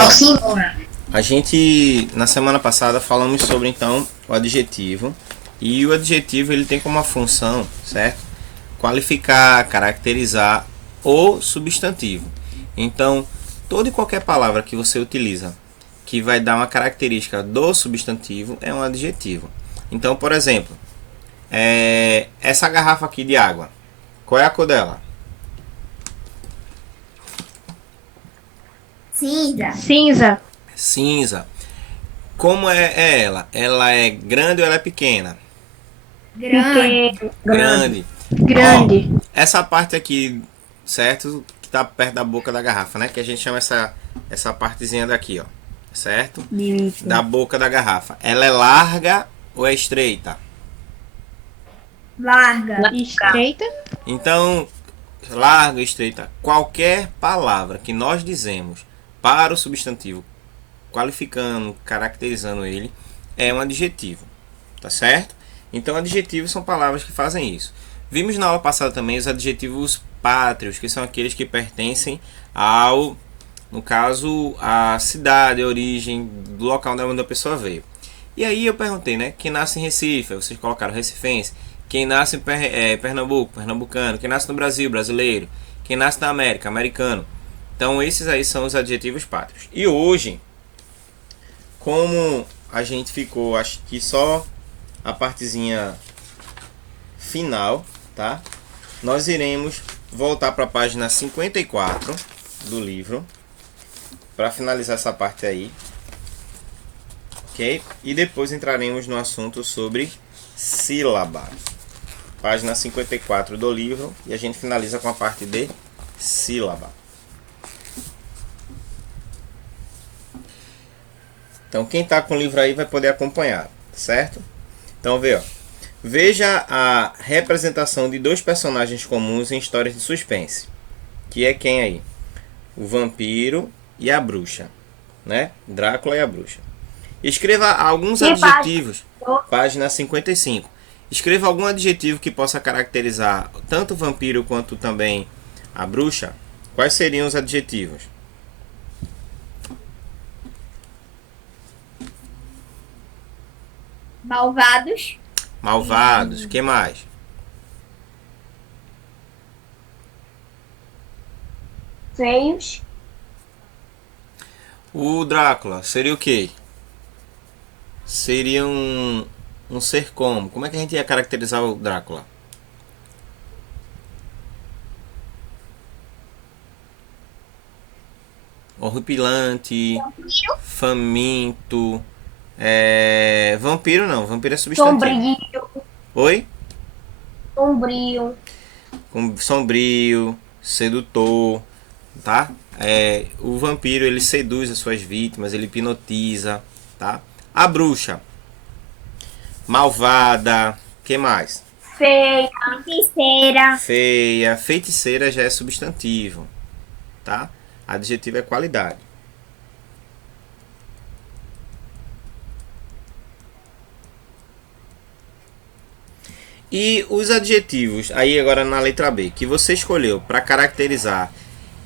Oxímora. A gente, na semana passada, falamos sobre, então, o adjetivo. E o adjetivo, ele tem como uma função, certo? Qualificar, caracterizar o substantivo. Então, toda e qualquer palavra que você utiliza que vai dar uma característica do substantivo é um adjetivo. Então, por exemplo, essa garrafa aqui de água, qual é a cor dela? Cinza. Cinza. Cinza. Como é ela? Ela é grande ou ela é pequena? Grande. Pequeno. Grande. Grande. Ó, essa parte aqui, certo? Que tá perto da boca da garrafa, né? Que a gente chama essa partezinha daqui, ó. Certo? Isso. Da boca da garrafa. Ela é larga ou é estreita? Larga. Estreita. Então, larga, estreita. Qualquer palavra que nós dizemos para o substantivo, qualificando, caracterizando ele, é um adjetivo. Tá certo? Então, adjetivos são palavras que fazem isso. Vimos na aula passada também os adjetivos pátrios, que são aqueles que pertencem ao, no caso, a cidade, a origem, do local onde a pessoa veio. E aí eu perguntei, né? Quem nasce em Recife, vocês colocaram recifense. Quem nasce em Pernambuco, pernambucano. Quem nasce no Brasil, brasileiro. Quem nasce na América, americano. Então esses aí são os adjetivos pátrios. E hoje, como a gente ficou, acho que só a partezinha final, tá? Nós iremos voltar para a página 54 do livro para finalizar essa parte aí, ok? E depois entraremos no assunto sobre sílaba. Página 54 do livro e a gente finaliza com a parte de sílaba. Então quem está com o livro aí vai poder acompanhar, certo? Então veja a representação de dois personagens comuns em histórias de suspense, que é quem aí? O vampiro e a bruxa, né? Drácula e a bruxa. Escreva alguns adjetivos. Página 55. Escreva algum adjetivo que possa caracterizar tanto o vampiro quanto também a bruxa. Quais seriam os adjetivos? Malvados. Malvados. Que mais? Feios. O Drácula seria o quê? Seria um ser como? Como é que a gente ia caracterizar o Drácula? Horripilante, faminto. Vampiro não, vampiro é substantivo. Sombrio. Oi? Sombrio. Sombrio, sedutor, tá? O vampiro ele seduz as suas vítimas, ele hipnotiza, tá? A bruxa, malvada, que mais? Feia. Feiticeira. Feia, feiticeira já é substantivo, tá? Adjetivo é qualidade. E os adjetivos, aí agora na letra B, que você escolheu para caracterizar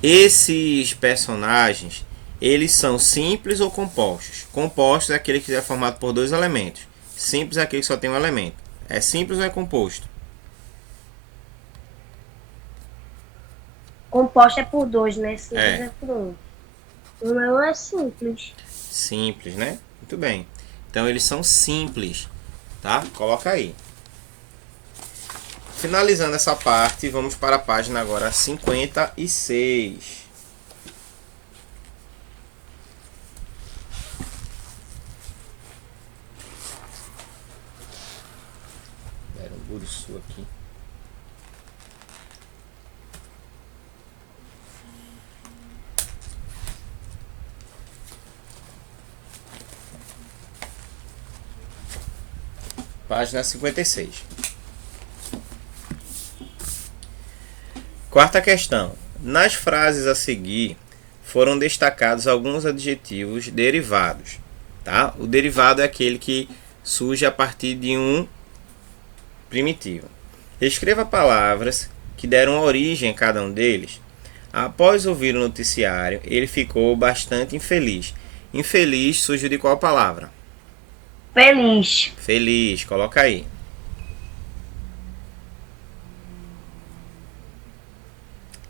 esses personagens, eles são simples ou compostos? Compostos é aquele que é formado por dois elementos. Simples é aquele que só tem um elemento. É simples ou é composto? Composto é por dois, né? Simples É. é por um. O meu é simples. Simples, né? Muito bem. Então eles são simples, tá? Coloca aí. Finalizando essa parte, vamos para a página agora 56. Era um buruçu aqui. Página 56. Quarta questão. Nas frases a seguir foram destacados alguns adjetivos derivados. Tá? O derivado é aquele que surge a partir de um primitivo. Escreva palavras que deram origem a cada um deles Após ouvir o noticiário, ele ficou bastante infeliz. Infeliz surgiu de qual palavra? Feliz. Feliz, coloca aí.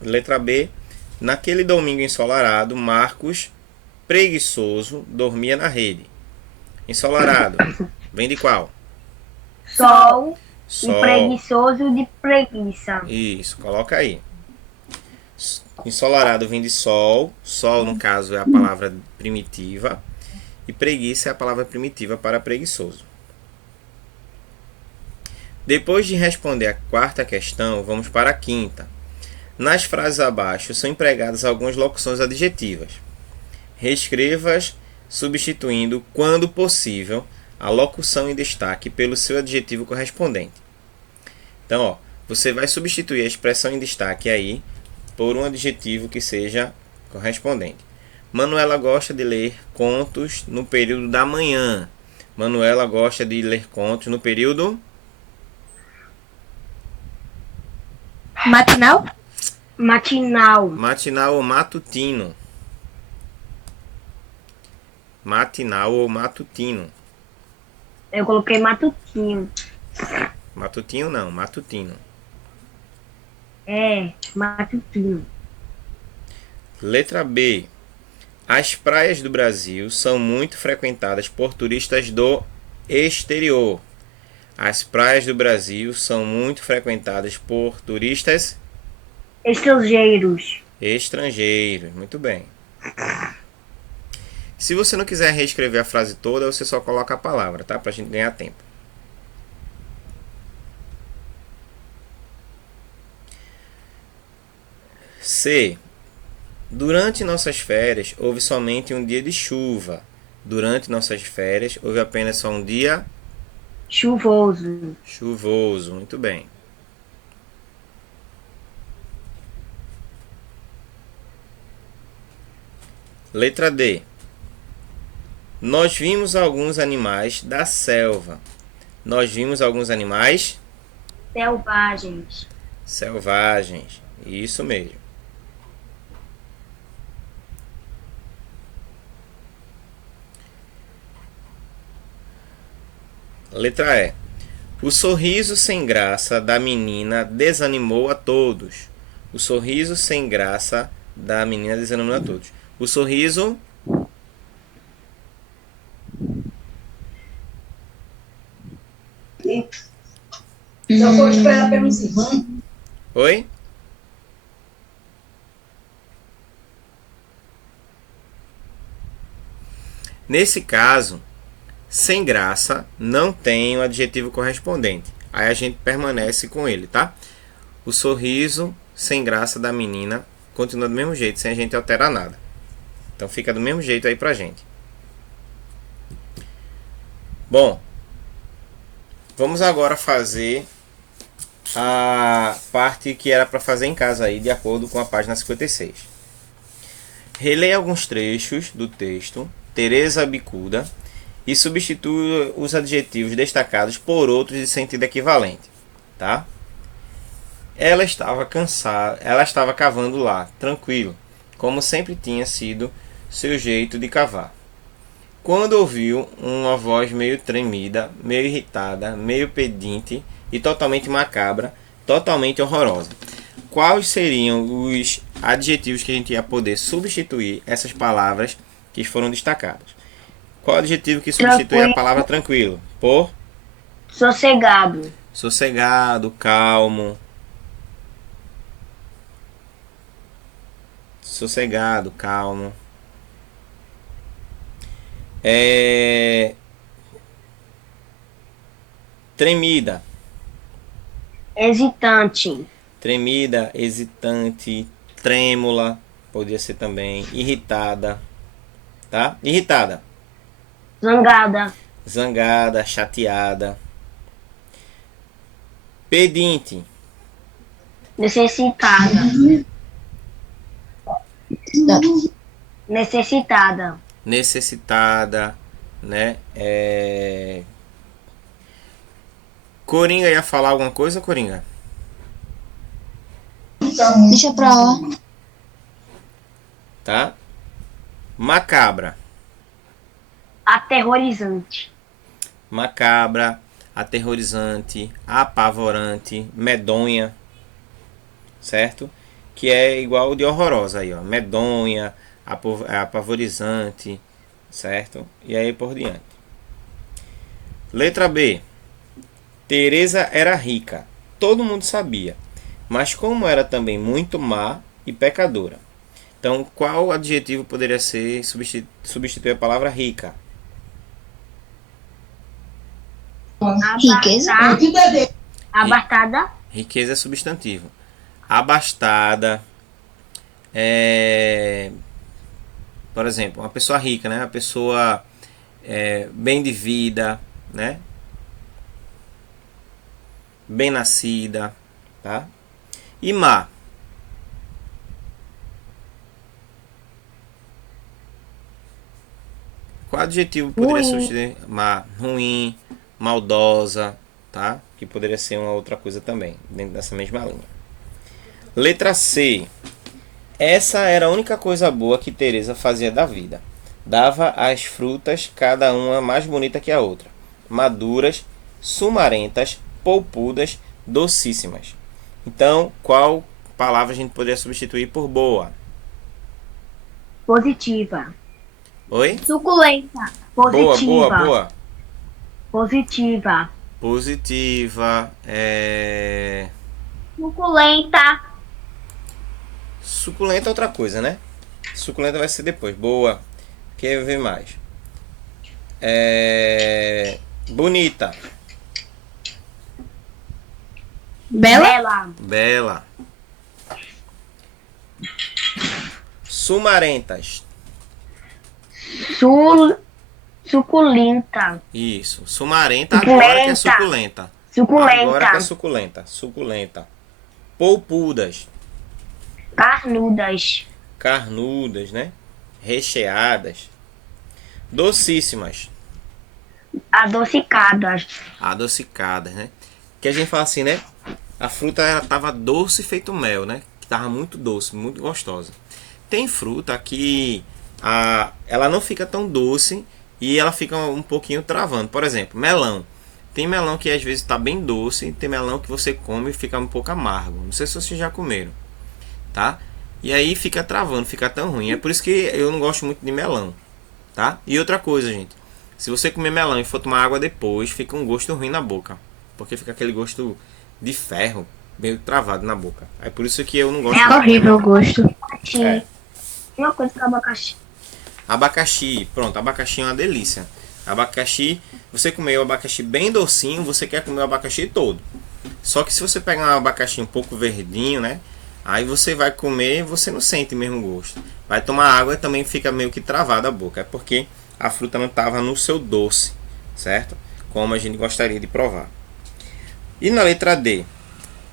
Letra B. Naquele domingo ensolarado, Marcos, preguiçoso, dormia na rede. Ensolarado, vem de qual? Sol. E Sol. preguiçoso de preguiça. Isso, coloca aí. Ensolarado vem de sol. Sol, no caso, é a palavra primitiva. E preguiça é a palavra primitiva para preguiçoso. Depois de responder a quarta questão, vamos para a quinta. Nas frases abaixo são empregadas algumas locuções adjetivas. Reescreva-as substituindo, quando possível, a locução em destaque pelo seu adjetivo correspondente. Então, ó, você vai substituir a expressão em destaque aí por um adjetivo que seja correspondente. Manuela gosta de ler contos no período da manhã. Manuela gosta de ler contos no período Matinal? Matinal. matinal ou matutino. Matinal ou matutino. Eu coloquei matutino. Matutino não, matutino. É, matutino. Letra B. As praias do Brasil são muito frequentadas por turistas do exterior. As praias do Brasil são muito frequentadas por turistas Estrangeiros. estrangeiros. Muito bem. Se você não quiser reescrever a frase toda, você só coloca a palavra, tá? Pra gente ganhar tempo. C. Durante nossas férias, houve somente um dia de chuva. Durante nossas férias, houve apenas só um dia Chuvoso. chuvoso. Muito bem. Letra D. Nós vimos alguns animais da selva. Nós vimos alguns animais Selvagens. selvagens. Isso mesmo. Letra E. O sorriso sem graça da menina desanimou a todos. O sorriso sem graça da menina desanimou a todos. O sorriso. Só vou esperar pelo segundo. Oi? Nesse caso, sem graça não tem o adjetivo correspondente. Aí a gente permanece com ele, tá? O sorriso sem graça da menina continua do mesmo jeito, sem a gente alterar nada. Então fica do mesmo jeito aí pra gente. Bom, vamos agora fazer a parte que era para fazer em casa aí, de acordo com a página 56. Releia alguns trechos do texto, Teresa bicuda, e substitua os adjetivos destacados por outros de sentido equivalente, tá? Ela estava cansada, ela estava cavando lá, tranquilo, como sempre tinha sido seu jeito de cavar. Quando ouviu uma voz meio tremida, meio irritada, meio pedinte e totalmente macabra, totalmente horrorosa. Quais seriam os adjetivos que a gente ia poder substituir essas palavras que foram destacadas? Qual adjetivo que substitui a palavra tranquilo? Por Sossegado. sossegado, calmo. Sossegado, calmo. Tremida. Hesitante. Tremida, hesitante, trêmula, podia ser também, irritada, tá? Irritada, Zangada. zangada, chateada. Pedinte, Necessitada. Necessitada. necessitada, né? Coringa ia falar alguma coisa, Coringa? Deixa pra lá. tá? Macabra. Aterrorizante. Macabra, aterrorizante, apavorante, medonha, certo? Que é igual de horrorosa aí, ó. Medonha, apavorizante, certo? E aí por diante. Letra B. Teresa era rica. Todo mundo sabia. Mas como era também muito má e pecadora. Então, qual adjetivo poderia ser substituir a palavra rica? Riqueza. Abastada. Riqueza é substantivo. Abastada. Por exemplo, uma pessoa rica, né? Uma pessoa bem de vida, né? Bem nascida, tá? E má. Qual adjetivo poderia Ruim. substituir má? Ruim, maldosa, tá? Que poderia ser uma outra coisa também, dentro dessa mesma linha. Letra C. Essa era a única coisa boa que Teresa fazia da vida. Dava as frutas, cada uma mais bonita que a outra. Maduras, sumarentas, polpudas, docíssimas. Então, qual palavra a gente poderia substituir por boa? Positiva. Oi? Suculenta. Positiva. Boa. Positiva. Positiva. Suculenta. Suculenta é outra coisa, né? Suculenta vai ser depois. Boa. Quer ver mais? Bonita. Bela. Bela. Sumarentas. Suculenta. Isso. Sumarenta agora que é suculenta. Agora que é suculenta. Suculenta. Polpudas. Carnudas. Carnudas, né? Recheadas. Docíssimas. Adocicadas. Adocicadas, né? Que a gente fala assim, né? A fruta ela tava doce feito mel, né? Que tava muito doce, muito gostosa. Tem fruta que ela não fica tão doce e ela fica um pouquinho travando. Por exemplo, melão. Tem melão que às vezes está bem doce, tem melão que você come e fica um pouco amargo. Não sei se vocês já comeram, tá? E aí fica travando, fica tão ruim. É por isso que eu não gosto muito de melão, tá? E outra coisa, gente. Se você comer melão e for tomar água depois, fica um gosto ruim na boca. Porque fica aquele gosto de ferro meio travado na boca. É por isso que eu não gosto. É Horrível o gosto. É. Uma coisa com abacaxi. Abacaxi, pronto, abacaxi é uma delícia. Abacaxi, você comer o abacaxi bem docinho, você quer comer o abacaxi todo. Só que se você pegar um abacaxi um pouco verdinho, né? Aí você vai comer e você não sente o mesmo gosto. Vai tomar água e também fica meio que travada a boca. É porque a fruta não estava no seu doce, certo? Como a gente gostaria de provar. E na letra D.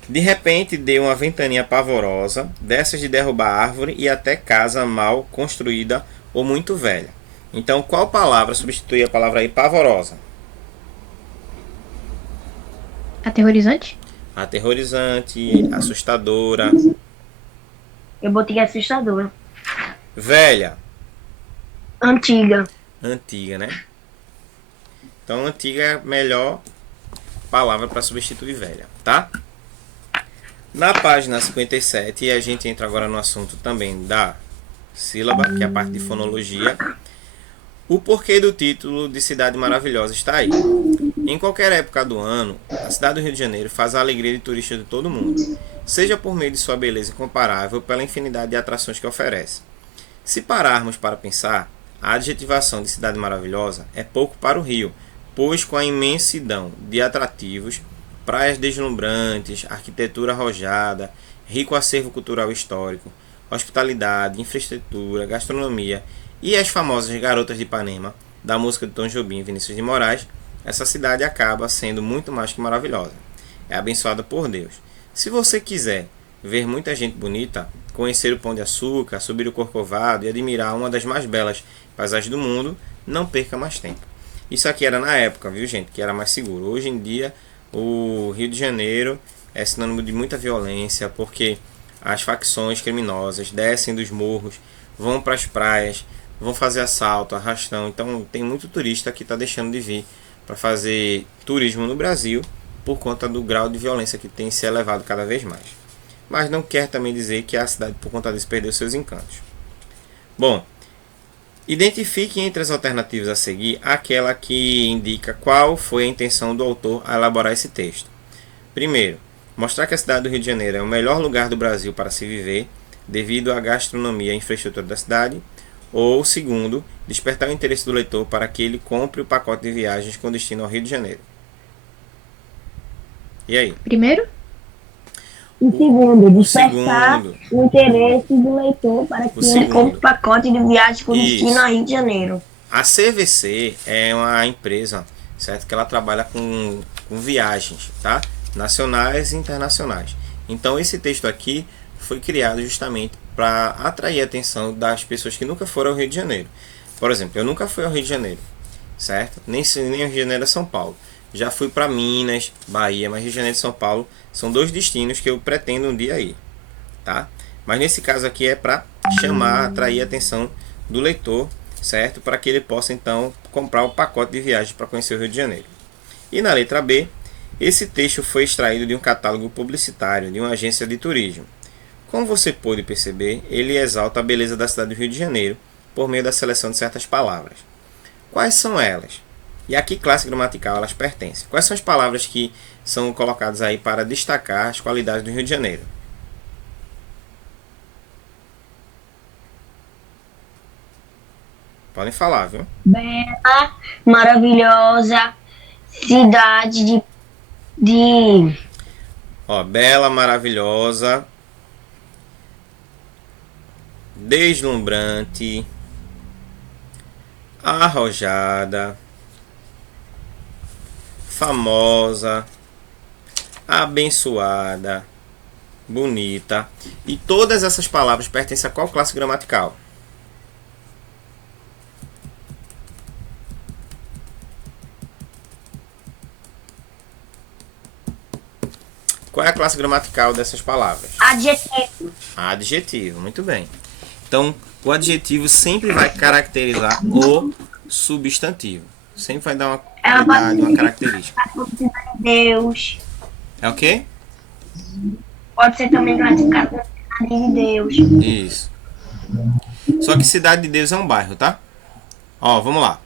De repente deu uma ventania pavorosa, dessas de derrubar árvore e até casa mal construída ou muito velha. Então, qual palavra substitui a palavra aí pavorosa? Aterrorizante? Aterrorizante, assustadora, Eu botei assustadora. velha, Antiga. antiga, né? Então, antiga é a melhor palavra para substituir velha, tá? Na página 57, a gente entra agora no assunto também da sílaba, que é a parte de fonologia. O porquê do título de Cidade Maravilhosa está aí. Em qualquer época do ano, a cidade do Rio de Janeiro faz a alegria de turistas de todo mundo, seja por meio de sua beleza incomparável ou pela infinidade de atrações que oferece. Se pararmos para pensar, a adjetivação de Cidade Maravilhosa é pouco para o Rio, pois com a imensidão de atrativos, praias deslumbrantes, arquitetura arrojada, rico acervo cultural histórico, hospitalidade, infraestrutura, gastronomia e as famosas Garotas de Ipanema, da música de Tom Jobim e Vinícius de Moraes, essa cidade acaba sendo muito mais que maravilhosa. É abençoada por Deus. Se você quiser ver muita gente bonita, conhecer o Pão de Açúcar, subir o Corcovado e admirar uma das mais belas paisagens do mundo, não perca mais tempo. Isso aqui era na época, viu gente, que era mais seguro. Hoje em dia, o Rio de Janeiro é sinônimo de muita violência, porque as facções criminosas descem dos morros vão para as praias, vão fazer assalto, arrastão. Então tem muito turista que está deixando de vir para fazer turismo no Brasil por conta do grau de violência que tem se elevado cada vez mais. Mas não quer também dizer que a cidade, por conta disso, perdeu seus encantos. Bom, identifique entre as alternativas a seguir aquela que indica qual foi a intenção do autor a elaborar esse texto. Primeiro, mostrar que a cidade do Rio de Janeiro é o melhor lugar do Brasil para se viver, devido à gastronomia e infraestrutura da cidade. Ou, segundo, despertar o interesse do leitor para que ele compre o pacote de viagens com destino ao Rio de Janeiro. E aí? Primeiro? E segundo, despertar segundo. o interesse do leitor para que O ele segundo. compre pacote de viagem com Isso. destino ao Rio de Janeiro. A CVC é uma empresa, certo, que ela trabalha com viagens, tá? Nacionais e internacionais. Então esse texto aqui foi criado justamente para atrair a atenção das pessoas que nunca foram ao Rio de Janeiro. Por exemplo, eu nunca fui ao Rio de Janeiro, certo? Nem o Rio de Janeiro é São Paulo. Já fui para Minas, Bahia, mas Rio de Janeiro e São Paulo são dois destinos que eu pretendo um dia ir, tá? Mas nesse caso aqui é para chamar, atrair a atenção do leitor, certo? Para que ele possa então comprar o pacote de viagem para conhecer o Rio de Janeiro. E na letra B, esse texto foi extraído de um catálogo publicitário de uma agência de turismo. Como você pôde perceber, ele exalta a beleza da cidade do Rio de Janeiro por meio da seleção de certas palavras. Quais são elas? E a que classe gramatical elas pertencem? Quais são as palavras que são colocadas aí para destacar as qualidades do Rio de Janeiro? Podem falar, viu? Bela, maravilhosa, cidade de Ó, bela, maravilhosa, deslumbrante, arrojada, famosa, abençoada, bonita. E todas essas palavras pertencem a qual classe gramatical? Qual é a classe gramatical dessas palavras? adjetivo. Adjetivo, muito bem. Então, o adjetivo sempre vai caracterizar o substantivo. Sempre vai dar uma qualidade, uma característica. Cidade de Deus. É o quê? Pode ser também classificado como cidade de Deus. Isso. Só que Cidade de Deus é um bairro, tá? Ó, vamos lá.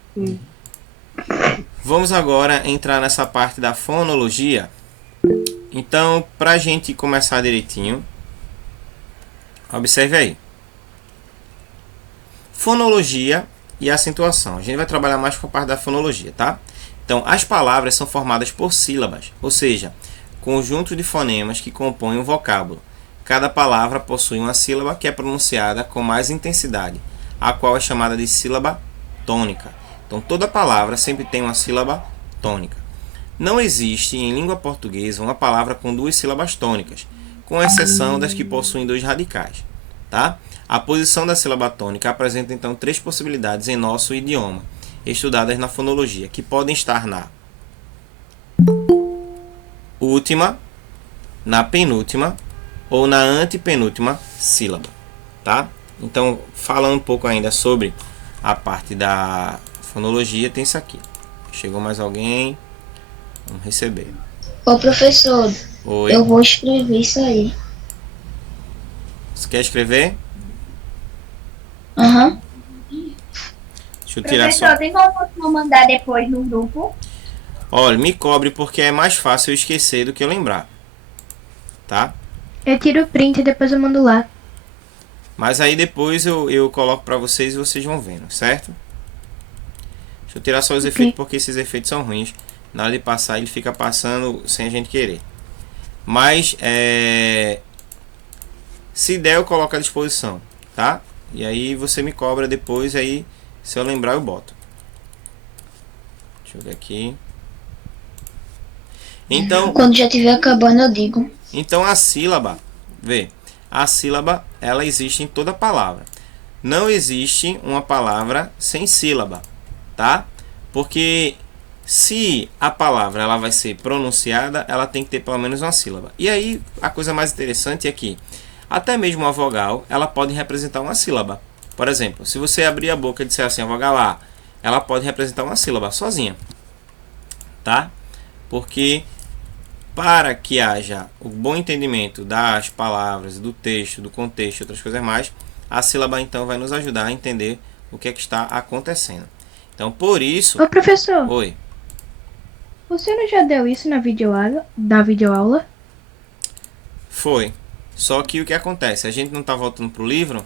Vamos agora entrar nessa parte da fonologia. Então, pra gente começar direitinho, observe aí. Fonologia e acentuação. A gente vai trabalhar mais com a parte da fonologia, tá? Então, as palavras são formadas por sílabas, ou seja, conjunto de fonemas que compõem um vocábulo. Cada palavra possui uma sílaba que é pronunciada com mais intensidade, a qual é chamada de sílaba tônica. Então, toda palavra sempre tem uma sílaba tônica. Não existe em língua portuguesa uma palavra com duas sílabas tônicas, com exceção das que possuem dois radicais, tá? A posição da sílaba tônica apresenta então três possibilidades em nosso idioma, estudadas na fonologia, que podem estar na última, na penúltima ou na antepenúltima sílaba, tá? Então, falando um pouco ainda sobre a parte da fonologia, tem isso aqui. Chegou mais alguém? Vamos receber. Ô professor, Oi. eu vou escrever isso aí. Você quer escrever? Aham. Deixa eu tirar só. Professor, tem como você mandar depois no grupo? Olha, me cobre porque é mais fácil eu esquecer do que eu lembrar. Tá? Eu tiro o print e depois eu mando lá. Mas aí depois eu coloco pra vocês e vocês vão vendo, certo? Deixa eu tirar só os efeitos porque esses efeitos são ruins. Na hora de passar ele fica passando sem a gente querer. Mas se der eu coloco à disposição, tá? E aí você me cobra depois, aí se eu lembrar eu boto. Deixa eu ver aqui. Então, Quando já estiver acabando eu digo. então a sílaba, vê, a sílaba ela existe em toda palavra. Não existe uma palavra sem sílaba, tá? Porque se a palavra ela vai ser pronunciada, ela tem que ter pelo menos uma sílaba. E aí a coisa mais interessante é que até mesmo a vogal ela pode representar uma sílaba, Por exemplo, se você abrir a boca e disser assim, a vogal A, ela pode representar uma sílaba sozinha, tá? Porque para que haja o bom entendimento das palavras, do texto, do contexto e outras coisas mais, a sílaba então vai nos ajudar a entender o que é que está acontecendo. Então, por isso... Ô professor, Oi. você não já deu isso na videoaula? Foi. Só que o que acontece? A gente não está voltando para o livro,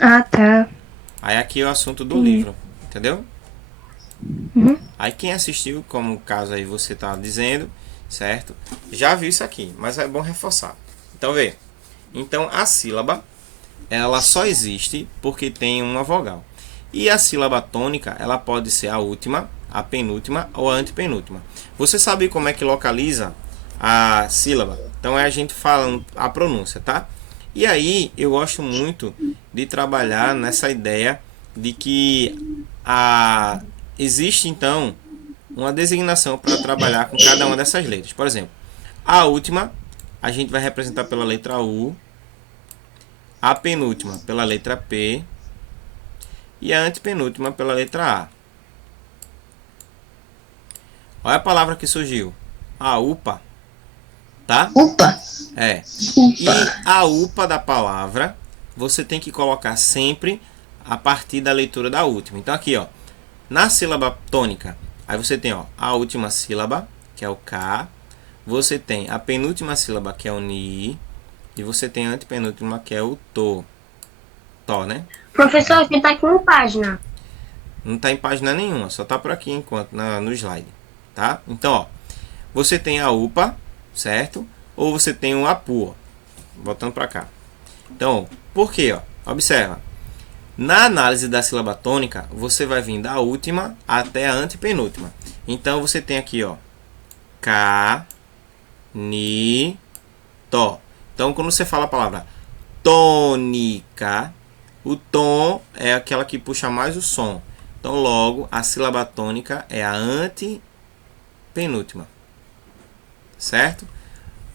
Ah, tá. aí aqui é o assunto do livro, entendeu? Uhum. Aí quem assistiu, como o caso aí você está dizendo, certo? Já viu isso aqui, mas é bom reforçar. Então, vê. Então, a sílaba, ela só existe porque tem uma vogal. E a sílaba tônica, ela pode ser a última, a penúltima ou a antepenúltima. Você sabe como é que localiza a sílaba? Então, é a gente falando a pronúncia, tá? E aí, eu gosto muito de trabalhar nessa ideia de que existe, então, uma designação para trabalhar com cada uma dessas letras. Por exemplo, a última, a gente vai representar pela letra U, a penúltima pela letra P e a antepenúltima pela letra A. Olha a palavra que surgiu. A UPA. Tá? Upa. É. Upa. E a UPA da palavra, você tem que colocar sempre a partir da leitura da última. Então aqui, ó, na sílaba tônica, aí você tem, ó, a última sílaba, que é o K. Você tem a penúltima sílaba, que é o Ni. E você tem a antepenúltima, que é o To. To, né? Professor, a gente tá aqui em página. Não está em página nenhuma, só está por aqui enquanto no slide, tá? Então, ó, você tem a UPA, certo? Ou você tem o APU, ó, voltando para cá. Então, por quê? Ó? Observa. Na análise da sílaba tônica, você vai vir da última até a antepenúltima. Então, você tem aqui, ó, K, Ni, To. Então, quando você fala a palavra tônica, o tom é aquela que puxa mais o som. Então, logo, a sílaba tônica é a antepenúltima. Certo?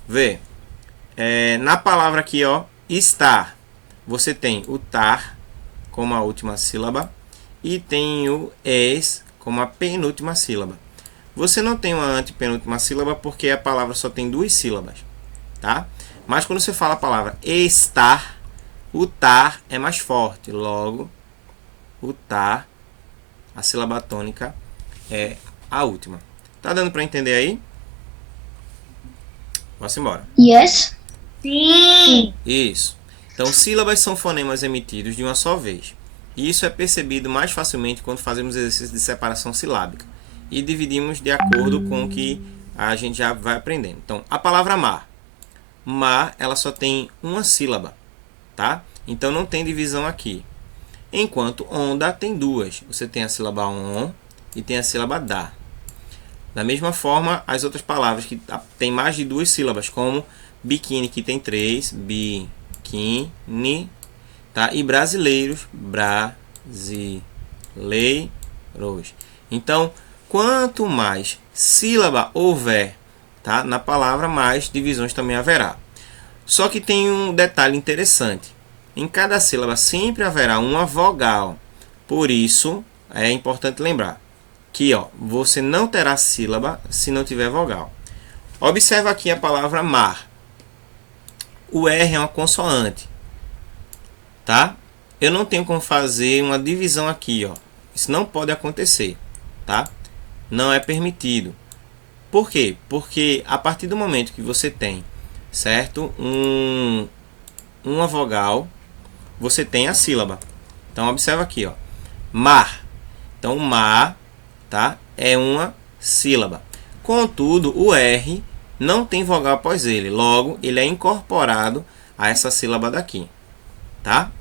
Vê. Na palavra aqui, ó, estar, você tem o tar como a última sílaba e tem o es como a penúltima sílaba. Você não tem uma antepenúltima sílaba porque a palavra só tem duas sílabas, tá? Mas quando você fala a palavra estar, o tar é mais forte. Logo, o tar, a sílaba tônica, é a última. Tá dando para entender aí? Vamos embora. Yes. Sim. Isso. Então, sílabas são fonemas emitidos de uma só vez. E isso é percebido mais facilmente quando fazemos exercícios de separação silábica. E dividimos de acordo com o que a gente já vai aprendendo. Então, a palavra mar. Mar, ela só tem uma sílaba, tá? Então, não tem divisão aqui. Enquanto onda tem duas. Você tem a sílaba on e tem a sílaba da. Da mesma forma, as outras palavras que têm mais de duas sílabas, como biquíni, que tem três, biquíni, tá? E brasileiros, brasileiros. Então, quanto mais sílaba houver, tá, na palavra, mais divisões também haverá. Só que tem um detalhe interessante. Em cada sílaba sempre haverá uma vogal. Por isso, é importante lembrar que, ó, você não terá sílaba se não tiver vogal. Observa aqui a palavra mar. O R é uma consoante, tá? Eu não tenho como fazer uma divisão aqui, ó. Isso não pode acontecer, tá? Não é permitido. Por quê? Porque a partir do momento que você tem, certo, uma vogal, você tem a sílaba. Então observa aqui, ó, mar. Então mar, tá, é uma sílaba. Contudo, o R não tem vogal após ele. Logo, ele é incorporado a essa sílaba daqui, tá?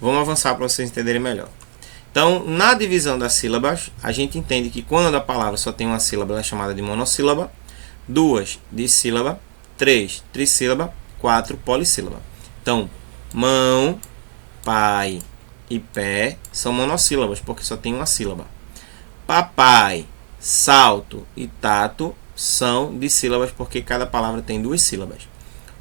Vamos avançar para vocês entenderem melhor. Então, na divisão das sílabas, a gente entende que quando a palavra só tem uma sílaba, ela é chamada de monossílaba. 2, dissílaba. 3, trissílaba. 4, polissílaba. Então, mão, pai e pé são monossílabas, porque só tem uma sílaba. Papai, salto e tato são dissílabas, porque cada palavra tem duas sílabas.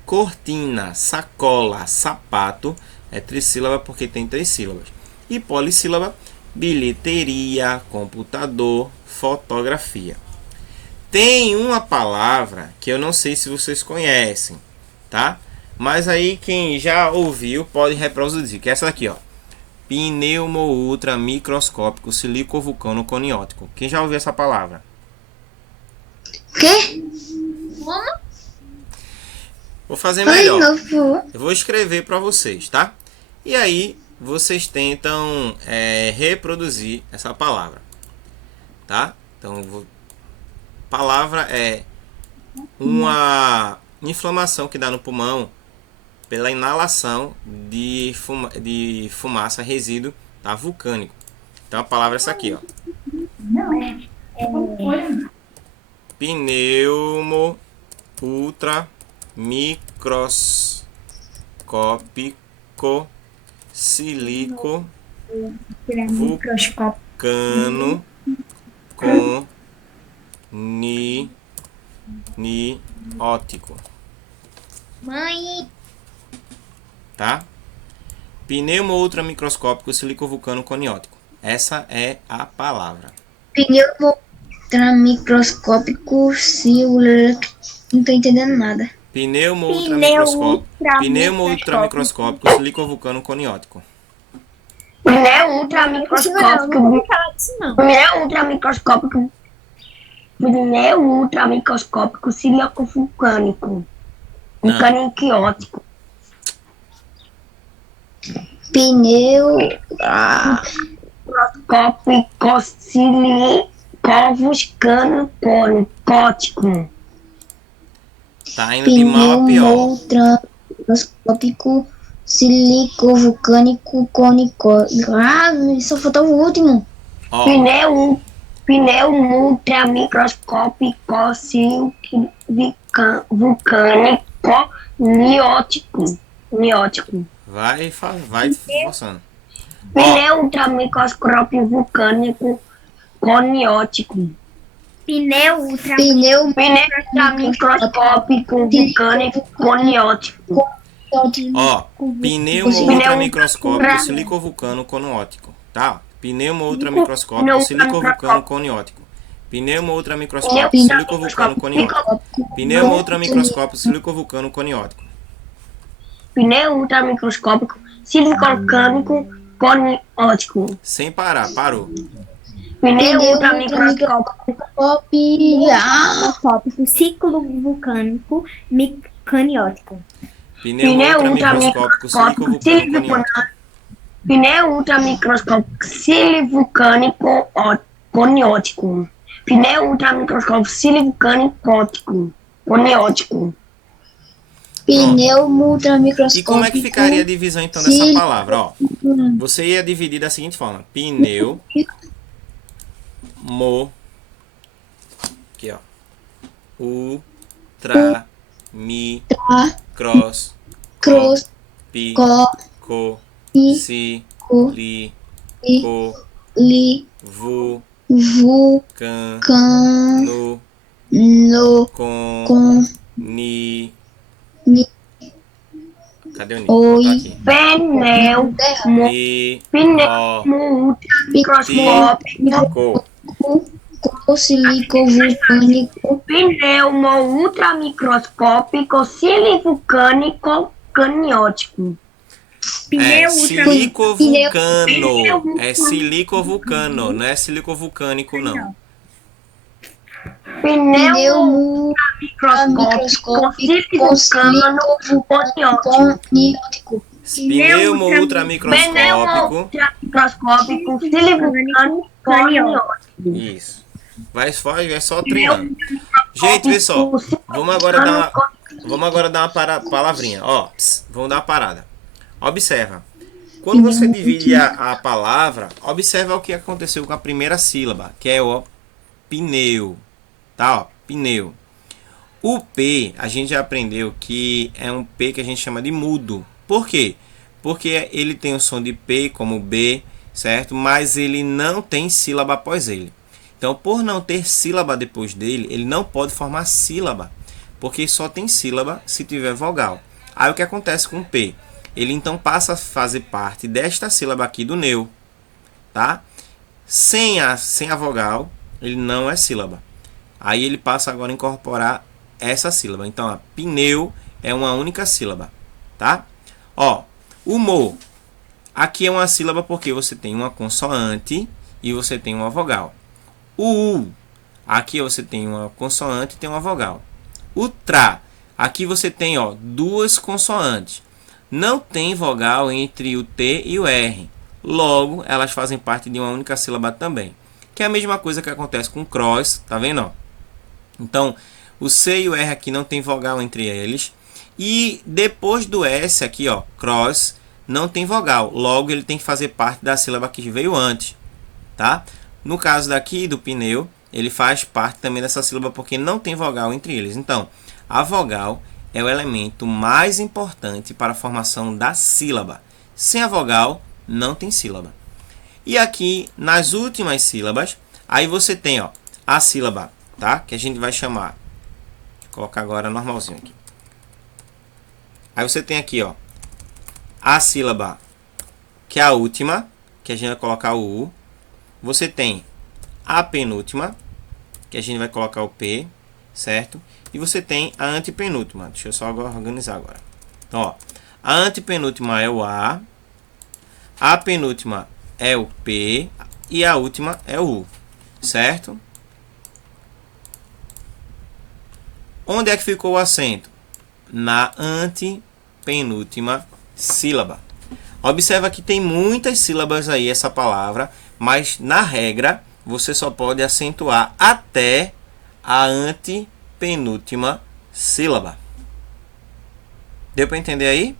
Cortina, sacola, sapato É trissílaba porque tem 3 sílabas. E polissílaba, bilheteria, computador, fotografia. Tem uma palavra que eu não sei se vocês conhecem, tá? Mas aí quem já ouviu pode reproduzir, que é essa daqui, ó. Pneumo ultra microscópico silicovulcano coniótico. Quem já ouviu essa palavra? Quê? Vou fazer Fala de melhor. novo, por favor. Eu vou escrever para vocês, tá? E aí vocês tentam reproduzir essa palavra, tá? Então, palavra é uma inflamação que dá no pulmão pela inalação de fumaça resíduo, tá? Vulcânico. Então a palavra é essa aqui, ó. Pneumo ultra microscópico silico vulcano coniótico. Mãe. Tá? Pneumo ultramicroscópico silicovulcano coniótico. Essa é a palavra. Pneumo ultramicroscópico celular. Não tô entendendo nada. Pneumo ultramicroscópico silicovulcano coniótico. Pneu ultramicroscópico. Não vou falar disso, não. Pneu ultramicroscópico. Pneu ultramicroscópico silicovulcânico. Vulcaniquiótico. Pneu. Microscópico silicovulcânico. Tá indo de mal a Pneumo pior. ultramicroscópico silicovulcânico cônico. Ah, só faltou o último. Ó, Pneu ultramicroscópico silicovulcânico niótico. vai forçando. Pneu ultramicroscópico vulcânico coniótico. Pneu ultra. Pneu Ultramicroscópico vulcânico coniótico. Ó, pneumo ultramicroscópico silicovulcano coniótico. Tá? Pneumo ultramicroscópico silicovulcano coniótico. Pneumo ultramicroscópico silicovulcano coniótico. Pneumo ultramicroscópico silicovulcano coniótico. Pneu ultramicroscópico silicovulcânico coniótico. Sem parar, parou. Pneu ultramicroscópico Microscópico ciclo vulcânico caniótico. Pneumo ultramicroscópico silicovulcano coniótico. Pneu ultramicroscópico silicovulcânico coniótico. Pneu ultramicroscópico silicovulcânico coniótico. Pneumo ultramicroscópico. E como é que ficaria a divisão então dessa palavra? Ó, você ia dividir da seguinte forma: pneu, aqui ó, ultra, Cross. microscópico, silicovulcano, Vulcano. coni. Cadê o Oi. Botar aqui. Pneu ultramicroscópico. Silicovulcânico. Pneumo ultramicroscópico silicovulcânico caniótico. É Pneu ultra. silicovulcano. É silicovulcano, não é silicovulcânico, não. Pneumo Ultramicroscópico silicovulcano caniótico. Pneumo ultramicroscópico. Ultramicroscópico silicovulcânico caniótico. Isso. Vai só treinando. Gente, vê só. Vamos agora dar uma palavrinha. Ó, vamos dar uma parada. Observa. Quando você divide a palavra, observa o que aconteceu com a primeira sílaba, que é o pneu. Tá, ó, pneu. O P, a gente já aprendeu que é um P que a gente chama de mudo. Por quê? Porque ele tem o som de P como B, certo? Mas ele não tem sílaba após ele. Então, por não ter sílaba depois dele, ele não pode formar sílaba, porque só tem sílaba se tiver vogal. Aí o que acontece com o P? ele então passa a fazer parte desta sílaba aqui do neu, tá? Sem a vogal, ele não é sílaba. Aí ele passa agora a incorporar essa sílaba. Então, ó, pneu é uma única sílaba, tá? Ó, o mo. Aqui é uma sílaba porque você tem uma consoante e você tem uma vogal. O u. Aqui você tem uma consoante e tem uma vogal. O tra. Aqui você tem, ó, duas consoantes. Não tem vogal entre o T e o R. Logo, elas fazem parte de uma única sílaba também. Que é a mesma coisa que acontece com cross, tá vendo? Ó? Então, o C e o R aqui não tem vogal entre eles. E depois do S aqui, ó, cross, não tem vogal. Logo, ele tem que fazer parte da sílaba que veio antes, tá? No caso daqui, do pneu, ele faz parte também dessa sílaba porque não tem vogal entre eles. Então, a vogal é o elemento mais importante para a formação da sílaba. Sem a vogal, não tem sílaba. E aqui, nas últimas sílabas, aí você tem, ó, a sílaba, tá? Que a gente vai chamar. Vou colocar agora normalzinho aqui. Aí você tem aqui, ó, a sílaba que é a última, que a gente vai colocar o U. Você tem a penúltima, que a gente vai colocar o P, certo? E você tem a antepenúltima. Deixa eu só organizar agora. Então, ó, a antepenúltima é o A, a penúltima é o P e a última é o U, certo? Onde é que ficou o acento? Na antepenúltima sílaba. Observa que tem muitas sílabas aí essa palavra, mas na regra você só pode acentuar até a antepenúltima sílaba. Deu para entender aí?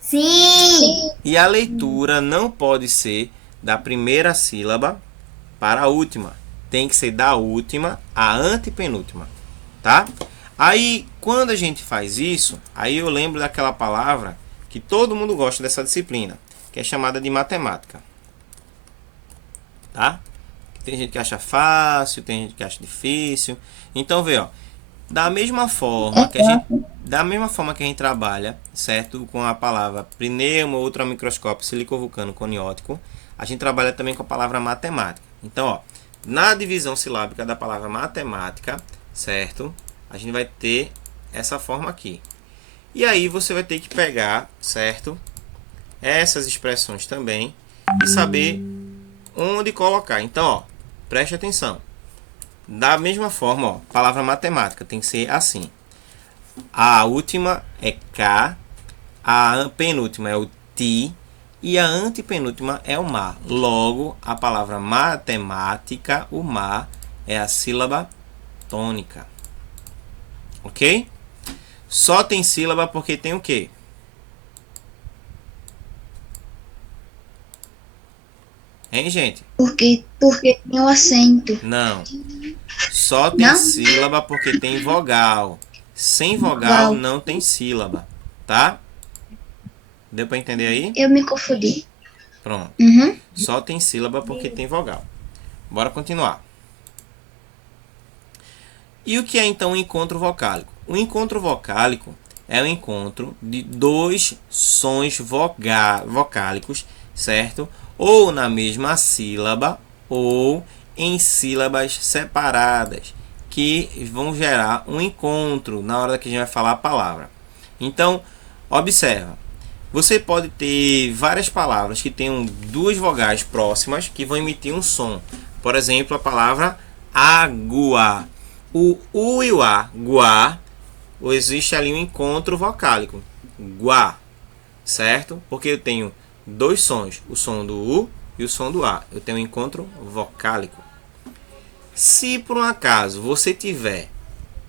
Sim. E a leitura não pode ser da primeira sílaba para a última. Tem que ser da última à antepenúltima, tá? Aí, quando a gente faz isso, aí eu lembro daquela palavra que todo mundo gosta dessa disciplina, que é chamada de matemática, tá? Tem gente que acha fácil, tem gente que acha difícil. Então, vê, ó, da mesma forma que a gente trabalha, certo, com a palavra pneuma, ultramicroscópio, silicovulcano, coniótico, a gente trabalha também com a palavra matemática. Então, ó, na divisão silábica da palavra matemática, certo, a gente vai ter essa forma aqui. E aí você vai ter que pegar, certo, essas expressões também e saber onde colocar. Então, ó, preste atenção. Da mesma forma, ó, palavra matemática tem que ser assim. A última é K, a penúltima é o Ti e a antepenúltima é o Ma. Logo, a palavra matemática, o Ma, é a sílaba tônica. Ok? Só tem sílaba porque tem o quê? Hein, gente? Porque tem o acento. Não. Só tem sílaba porque tem vogal. Sem vogal não tem sílaba, tá? Deu para entender aí? Eu me confundi. Pronto. Uhum. Só tem sílaba porque tem vogal. Bora continuar. E o que é então o encontro vocálico? O encontro vocálico é o encontro de dois sons vocálicos, certo? Ou na mesma sílaba ou em sílabas separadas, que vão gerar um encontro na hora que a gente vai falar a palavra. Então, observa. Você pode ter várias palavras que tenham duas vogais próximas que vão emitir um som. Por exemplo, a palavra água. O U e o A, guá, existe ali um encontro vocálico. Guá, certo? Porque eu tenho dois sons, o som do U e o som do A. Eu tenho um encontro vocálico. Se por um acaso você tiver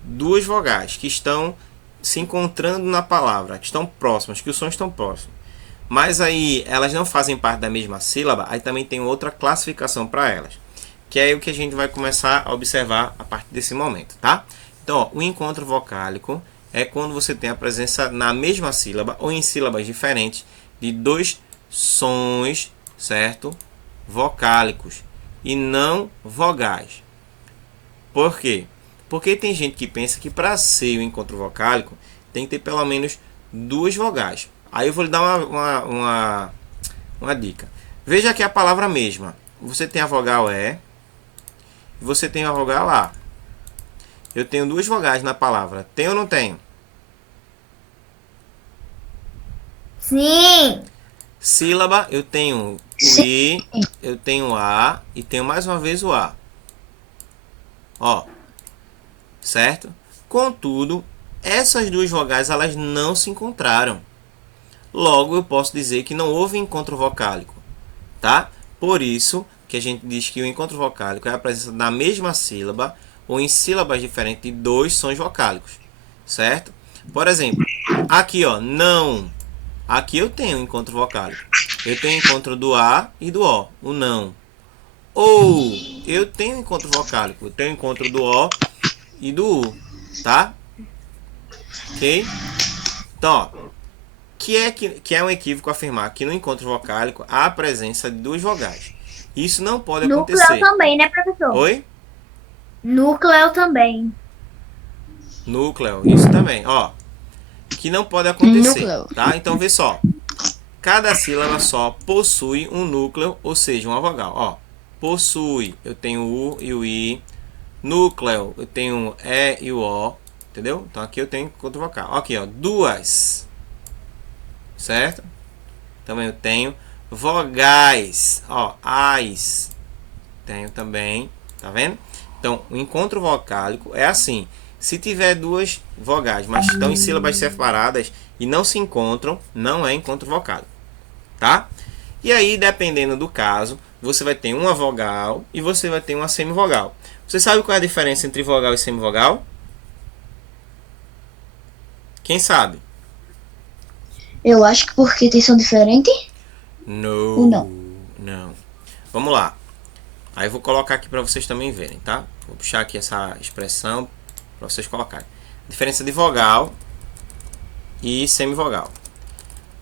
duas vogais que estão se encontrando na palavra, que estão próximas, que os sons estão próximos, mas aí elas não fazem parte da mesma sílaba, aí também tem outra classificação para elas, que é o que a gente vai começar a observar a partir desse momento, tá? Então, ó, o encontro vocálico é quando você tem a presença na mesma sílaba ou em sílabas diferentes de dois sons, certo? Vocálicos e não vogais. Por quê? Porque tem gente que pensa que para ser o encontro vocálico tem que ter pelo menos 2 vogais. Aí eu vou lhe dar uma dica. Veja aqui a palavra mesma. Você tem a vogal E e você tem a vogal A. Eu tenho 2 vogais na palavra. Tem ou não tenho? Sim. Sílaba, eu tenho o I, eu tenho o A e tenho mais uma vez o A. Ó, certo? Contudo, essas 2 vogais elas não se encontraram. Logo, eu posso dizer que não houve encontro vocálico, tá? Por isso que a gente diz que o encontro vocálico é a presença da mesma sílaba ou em sílabas diferentes de 2 sons vocálicos, certo? Por exemplo, aqui, ó, não. Aqui eu tenho encontro vocálico. Eu tenho encontro do A e do O, o não. Ou eu tenho encontro vocálico. Eu tenho encontro do O e do U, tá? Ok? Então, ó, que é um equívoco afirmar que no encontro vocálico há a presença de 2 vogais. Isso não pode Núcleo acontecer. também, né, professor? Oi? Núcleo também. Núcleo, isso também, ó. Que não pode acontecer, Núcleo. tá? Então vê só. Cada sílaba só possui um núcleo, ou seja, uma vogal, ó. Possui, eu tenho o U e o I. Núcleo, eu tenho o E e o O, entendeu? Então aqui eu tenho encontro vocal. Aqui, ó, 2. Certo? Também eu tenho vogais, ó, ais. Tenho também, tá vendo? Então, o encontro vocálico é assim. Se tiver 2 vogais, mas estão em sílabas separadas e não se encontram, não é encontro vocálico, tá? E aí, dependendo do caso, você vai ter uma vogal e você vai ter uma semivogal. Você sabe qual é a diferença entre vogal e semivogal? Quem sabe? Eu acho que porque tem som diferente. Não. Não. Não. Vamos lá. Aí eu vou colocar aqui para vocês também verem, tá? Vou puxar aqui essa expressão para vocês colocarem. Diferença de vogal e semivogal.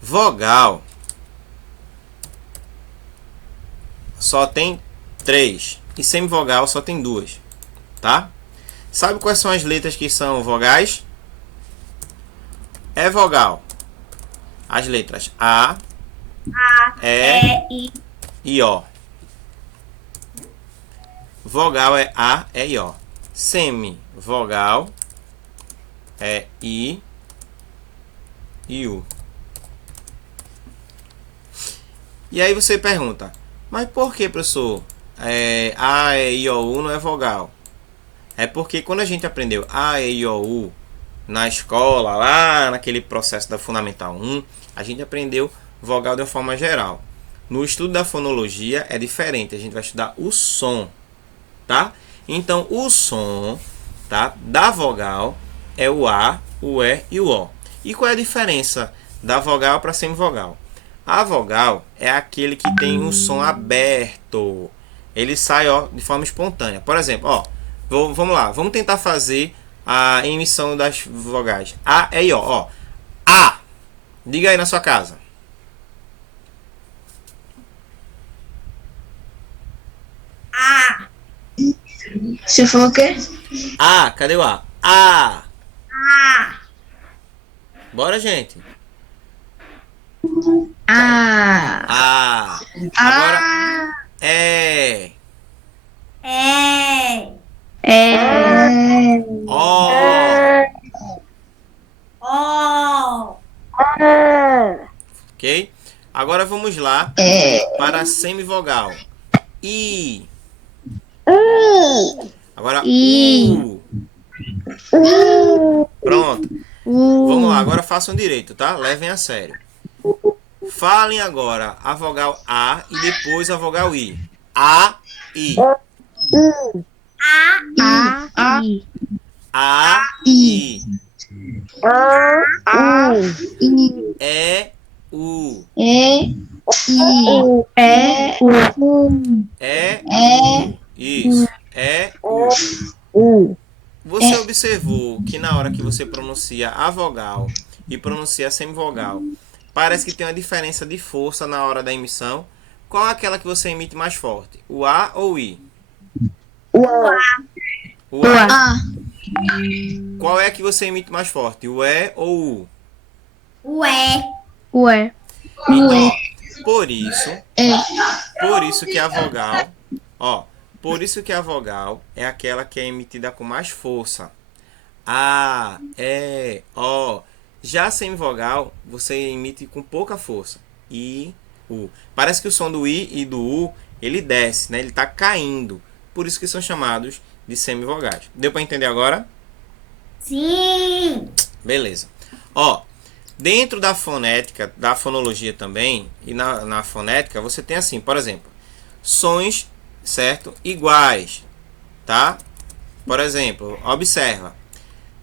Vogal só tem 3 e semivogal só tem 2, tá? Sabe quais são as letras que são vogais? É vogal. As letras A, E e O. Vogal é A, E e O. Semivogal é I e U. E aí você pergunta, mas por que, professor? A, E, I, O, U não é vogal? É porque quando a gente aprendeu A, E, I, O, U na escola, lá naquele processo da Fundamental 1, a gente aprendeu vogal de uma forma geral. No estudo da fonologia é diferente, a gente vai estudar o som, tá? Então, o som, tá, da vogal é o A, o E e o O. E qual é a diferença da vogal para a semivogal? A vogal é aquele que tem um som aberto. Ele sai, ó, de forma espontânea. Por exemplo, ó, vamos lá, vamos tentar fazer a emissão das vogais. A, E e O, ó. A. Diga aí na sua casa. A. Você falou o quê? A, cadê o A? A. A. Bora, gente. Ah. A. Agora é. É. O. O. Ok? Agora vamos lá para a semivogal. I. Agora U. Pronto. Vamos lá, agora façam direito, tá? Levem a sério. Falem agora a vogal A e depois a vogal I. A, I. A, I. A, I. I. E, U. E. I. É, E, isso. E, U. Você observou que na hora que você pronuncia a vogal e pronuncia a semivogal, parece que tem uma diferença de força na hora da emissão? Qual é aquela que você emite mais forte? O A ou o I? O A. A. Qual é que você emite mais forte? O E ou o U? Ué. Ué. Então, por isso, É. por isso que a vogal, ó, por isso que a vogal é aquela que é emitida com mais força. A, E, O. Já a semivogal, você emite com pouca força. I, U. Parece que o som do I e do U, ele desce, né? Ele está caindo. Por isso que são chamados de semivogais. Deu para entender agora? Sim. Beleza. Ó, dentro da fonética, da fonologia também, e na fonética, você tem assim, por exemplo, sons, certo? Iguais, tá? Por exemplo, observa.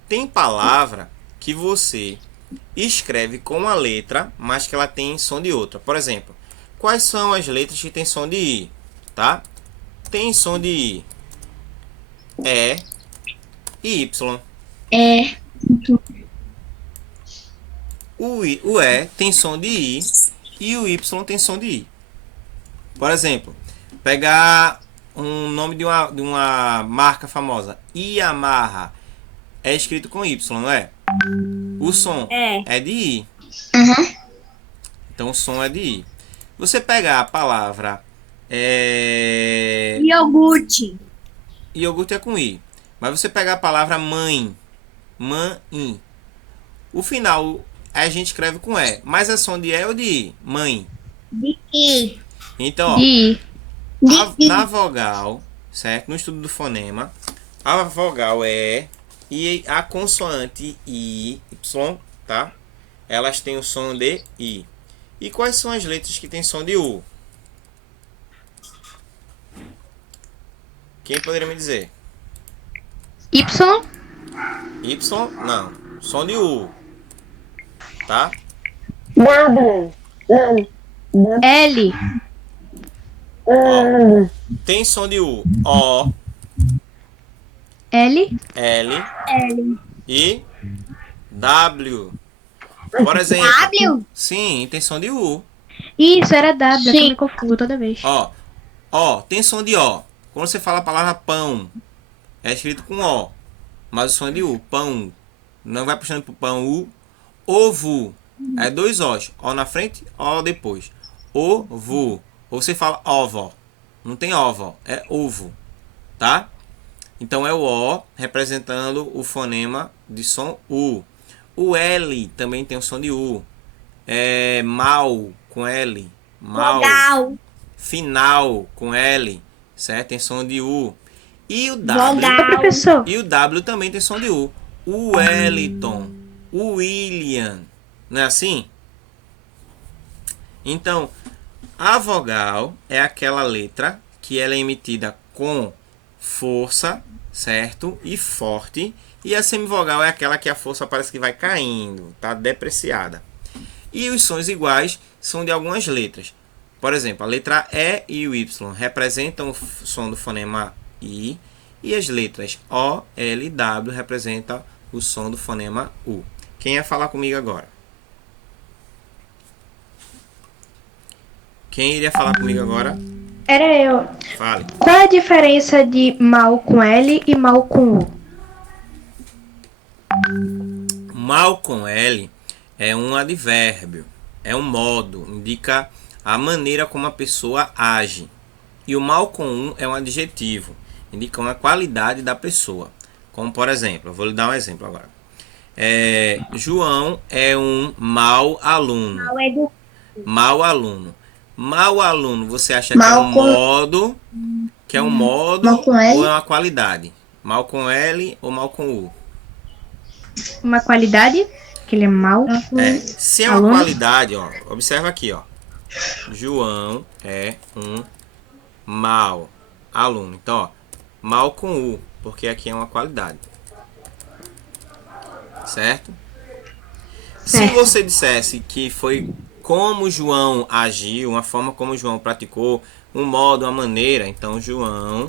Tem palavra que você escreve com uma letra, mas que ela tem som de outra. Por exemplo, quais são as letras que tem som de I, tá? Tem som de I, E e Y. É. O E tem som de I e o Y tem som de I. Por exemplo, pegar um nome de uma marca famosa, Yamaha, é escrito com Y, não é? O som é de I. Uhum. Então o som é de I. Você pegar a palavra Iogurte. iogurte é com I. Mas você pegar a palavra mãe, mãe, o final a gente escreve com E. Mas é som de E ou de I? Mãe. De I. Então, ó, De na vogal, certo? No estudo do fonema, a vogal é e a consoante I, Y, tá? Elas têm o som de I. E quais são as letras que têm som de U? Quem poderia me dizer? Y. Y? Não. Som de U. Tá? L. Ó, tem som de U. O, L. L e W. Por exemplo. W. Sim, tem som de U. Isso, era W, é que eu Sim. me confundo toda vez. Ó, tem som de O. Quando você fala a palavra pão, é escrito com O. Mas o som é de U. Pão. Não vai puxando pro pão. U. Ovo. É dois O's. O na frente, O depois. Ovo. Ou você fala ovo. Não tem ovo. É ovo. Tá? Então é o O representando o fonema de som U. O L também tem o som de U. É mal com L. Mal. Vogal. Final com L. Certo? Tem som de U. E o W. Ô, Vogal. professor. E o W também tem som de U. O Wellington. O William. Não é assim? Então, a vogal é aquela letra que ela é emitida com força, certo? E forte. E a semivogal é aquela que a força parece que vai caindo, tá depreciada. E os sons iguais são de algumas letras. Por exemplo, a letra E e o Y representam o som do fonema I. E as letras O, L e W representam o som do fonema U. Quem ia falar comigo agora? Quem iria falar comigo agora? Era eu. Fale. Qual a diferença de mal com L e mal com U? Mal com L é um advérbio, é um modo, indica a maneira como a pessoa age. E o mal com U é um adjetivo, indica uma qualidade da pessoa. Como por exemplo, eu vou lhe dar um exemplo agora. João é um mau aluno. Mal edu. Mau aluno. Mau aluno, você acha Mal que com- é um modo Mal com L? ou é uma qualidade? Mal com L ou mal com U? Uma qualidade, que ele é mal. Se é uma Aluno. qualidade, ó, observa aqui, ó. João é um mau aluno. Então, ó, mal com U, porque aqui é uma qualidade. Certo? Se Certo. você dissesse que foi como João agiu, uma forma como João praticou, um modo, uma maneira, então João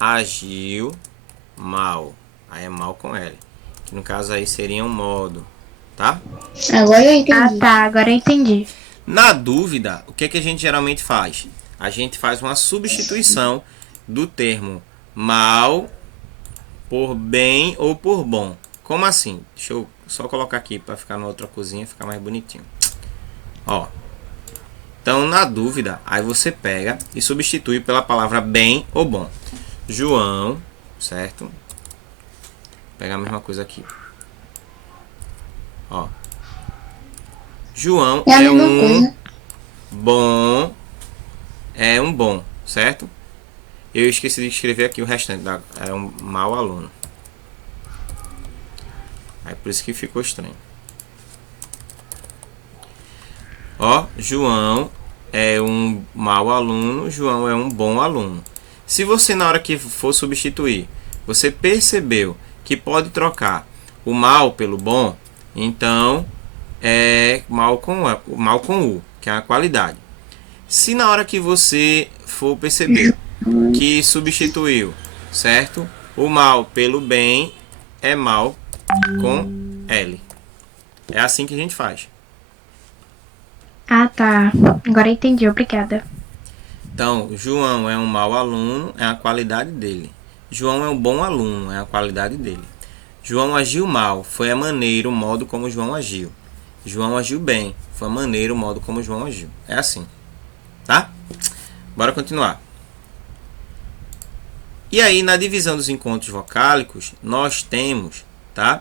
agiu mal. Aí é mal com L. Que no caso aí seria um modo, tá? Agora eu Ah, entendi. tá, agora eu entendi. Na dúvida, o que é que a gente geralmente faz? A gente faz uma substituição do termo mal por bem ou por bom. Como assim? Deixa eu só colocar aqui para ficar na outra cozinha, ficar mais bonitinho. Ó. Então, na dúvida, aí você pega e substitui pela palavra bem ou bom. João, certo? Vou pegar a mesma coisa aqui. Ó. João É a é mesma um coisa. bom. É um bom, certo? Eu esqueci de escrever aqui o restante. É um mau aluno. Aí por isso que ficou estranho. Ó, João é um mau aluno, João é um bom aluno. Se você, na hora que for substituir, você percebeu que pode trocar o mal pelo bom, então é mal com U, que é a qualidade. Se na hora que você for perceber que substituiu, certo? O mal pelo bem é mal com L. É assim que a gente faz. Ah, tá. Agora entendi, obrigada. Então, João é um mau aluno, é a qualidade dele. João é um bom aluno, é a qualidade dele. João agiu mal, foi a maneira, o modo como João agiu. João agiu bem, foi a maneira, o modo como João agiu. É assim, tá? Bora continuar. E aí, na divisão dos encontros vocálicos, nós temos, tá?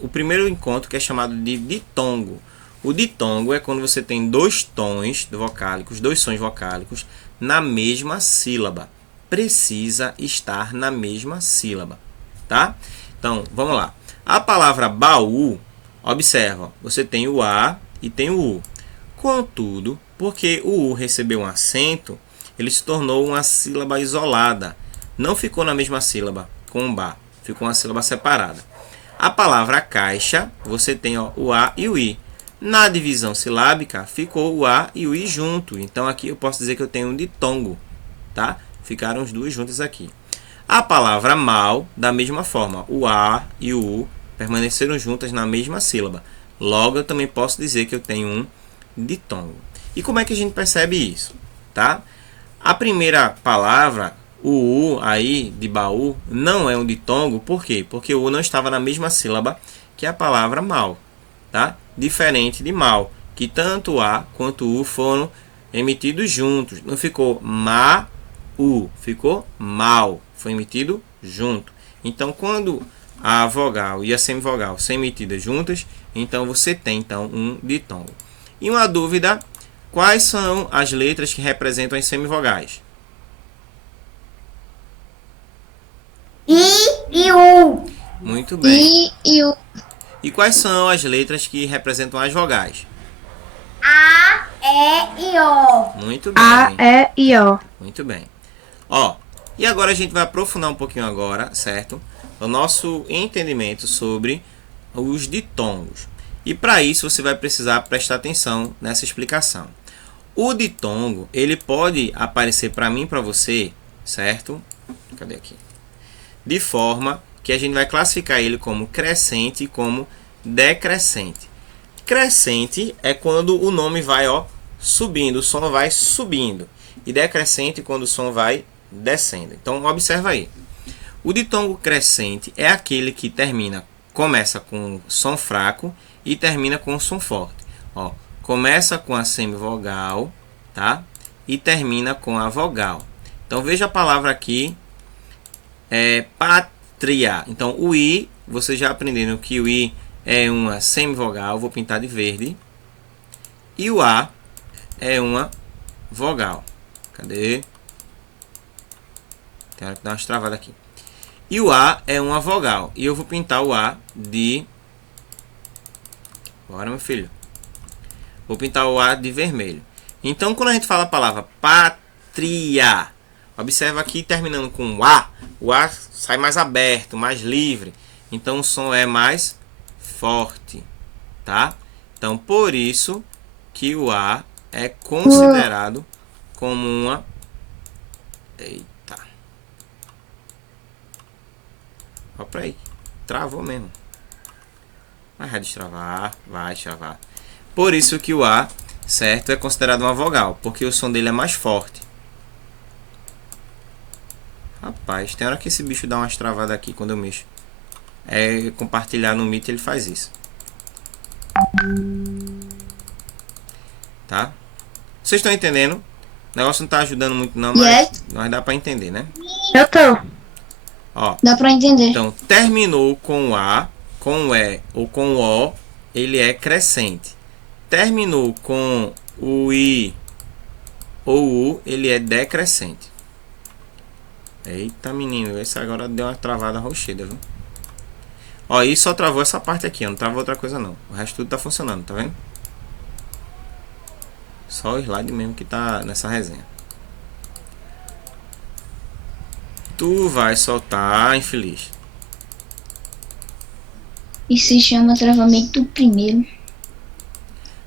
O primeiro encontro que é chamado de ditongo. O ditongo é quando você tem dois tons vocálicos, dois sons vocálicos na mesma sílaba. Precisa estar na mesma sílaba, tá? Então, vamos lá. A palavra baú, observa, você tem o A e tem o U. Contudo, porque o U recebeu um acento, ele se tornou uma sílaba isolada. Não ficou na mesma sílaba com o ba, ficou uma sílaba separada. A palavra caixa, você tem o A e o I. Na divisão silábica, ficou o A e o I junto. Então, aqui eu posso dizer que eu tenho um ditongo, tá? Ficaram os dois juntos aqui. A palavra mal, da mesma forma, o A e o U permaneceram juntas na mesma sílaba. Logo, eu também posso dizer que eu tenho um ditongo. E como é que a gente percebe isso, tá? A primeira palavra, o U aí de baú, não é um ditongo. Por quê? Porque o U não estava na mesma sílaba que a palavra mal, tá? Diferente de mal, que tanto o A quanto o U foram emitidos juntos. Não ficou ma-u, ficou mal. Foi emitido junto. Então, quando a vogal e a semivogal são emitidas juntas, então você tem um ditongo. E uma dúvida, quais são as letras que representam as semivogais? I e U. Muito bem. E o E quais são as letras que representam as vogais? A, E e O. Muito bem. A, E e O. Muito bem. Ó, e agora a gente vai aprofundar um pouquinho agora, certo? O nosso entendimento sobre os ditongos. E para isso você vai precisar prestar atenção nessa explicação. O ditongo, ele pode aparecer para mim e para você, certo? Cadê aqui? De forma que a gente vai classificar ele como crescente e como decrescente. Crescente é quando o nome vai subindo, o som vai subindo. E decrescente quando o som vai descendo. Então, observa aí. O ditongo crescente é aquele que começa com som fraco e termina com som forte. Ó, começa com a semivogal, tá? E termina com a vogal. Então, veja a palavra aqui, pátria. Então, o I, vocês já aprenderam que o I é uma semivogal, vou pintar de verde. E o A é uma vogal. Cadê? Tem hora que dar umas travadas aqui. E o A é uma vogal. E eu vou pintar o A de... Bora, meu filho. Vou pintar o A de vermelho. Então, quando a gente fala a palavra pátria, observa aqui terminando com o A sai mais aberto, mais livre. Então, o som é mais forte, tá? Então, por isso que o A é considerado como uma... Eita. Ó pra aí. Travou mesmo. Mas vai destravar, vai destravar. Por isso que o A, certo, é considerado uma vogal, porque o som dele é mais forte. Rapaz, tem hora que esse bicho dá umas travadas aqui quando eu mexo. É compartilhar no Meet, ele faz isso. Tá? Vocês estão entendendo? O negócio não tá ajudando muito não, mas dá pra entender, né? Eu tô. Ó, Dá pra entender. então, terminou com A, com E ou com O, ele é crescente. Terminou com o I ou U, ele é decrescente. Eita, menino, esse agora deu uma travada rocheda, viu? Ó, e só travou essa parte aqui, ó, não travou outra coisa não. O resto tudo tá funcionando, tá vendo? Só o slide mesmo que tá nessa resenha. Tu vai soltar, infeliz. Isso se chama travamento primeiro.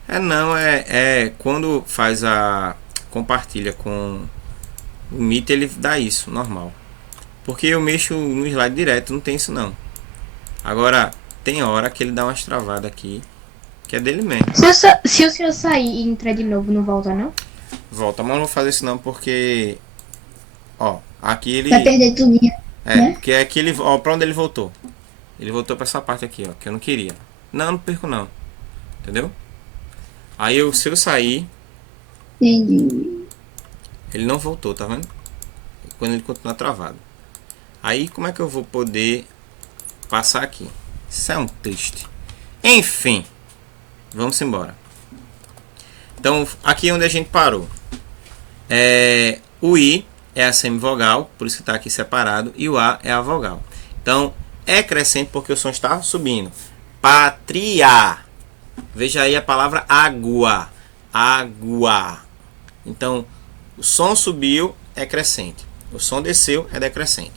Não, é quando faz a compartilha com o Meet, ele dá isso, normal. Porque eu mexo no slide direto, não tem isso não. Agora, tem hora que ele dá umas travadas aqui, que é dele mesmo. Se o senhor sair e entrar de novo, não volta, não? Volta, mas não vou fazer isso não, porque... Ó, aqui ele... Vai perder tudo. né? Porque aqui ele... Ó, pra onde ele voltou? Ele voltou pra essa parte aqui, ó, que eu não queria. Não perco não. Entendeu? Aí, se eu sair... Entendi. Ele não voltou, tá vendo? Quando ele continuar travado. Aí, como é que eu vou poder passar aqui? Isso é um triste. Enfim. Vamos embora. Então, aqui é onde a gente parou. O I é a semivogal, por isso que está aqui separado. E o A é a vogal. Então, é crescente porque o som está subindo. Pátria. Veja aí a palavra água. Água. Então, o som subiu, é crescente. O som desceu, é decrescente.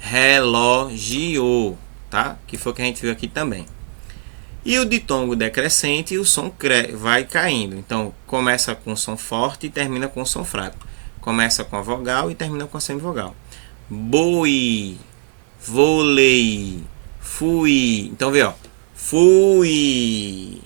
Relógio, tá? Que foi o que a gente viu aqui também. E o ditongo decrescente, o som vai caindo. Então, começa com som forte e termina com som fraco. Começa com a vogal e termina com a semivogal. Boi, vôlei, fui. Então, vê, ó. Fui,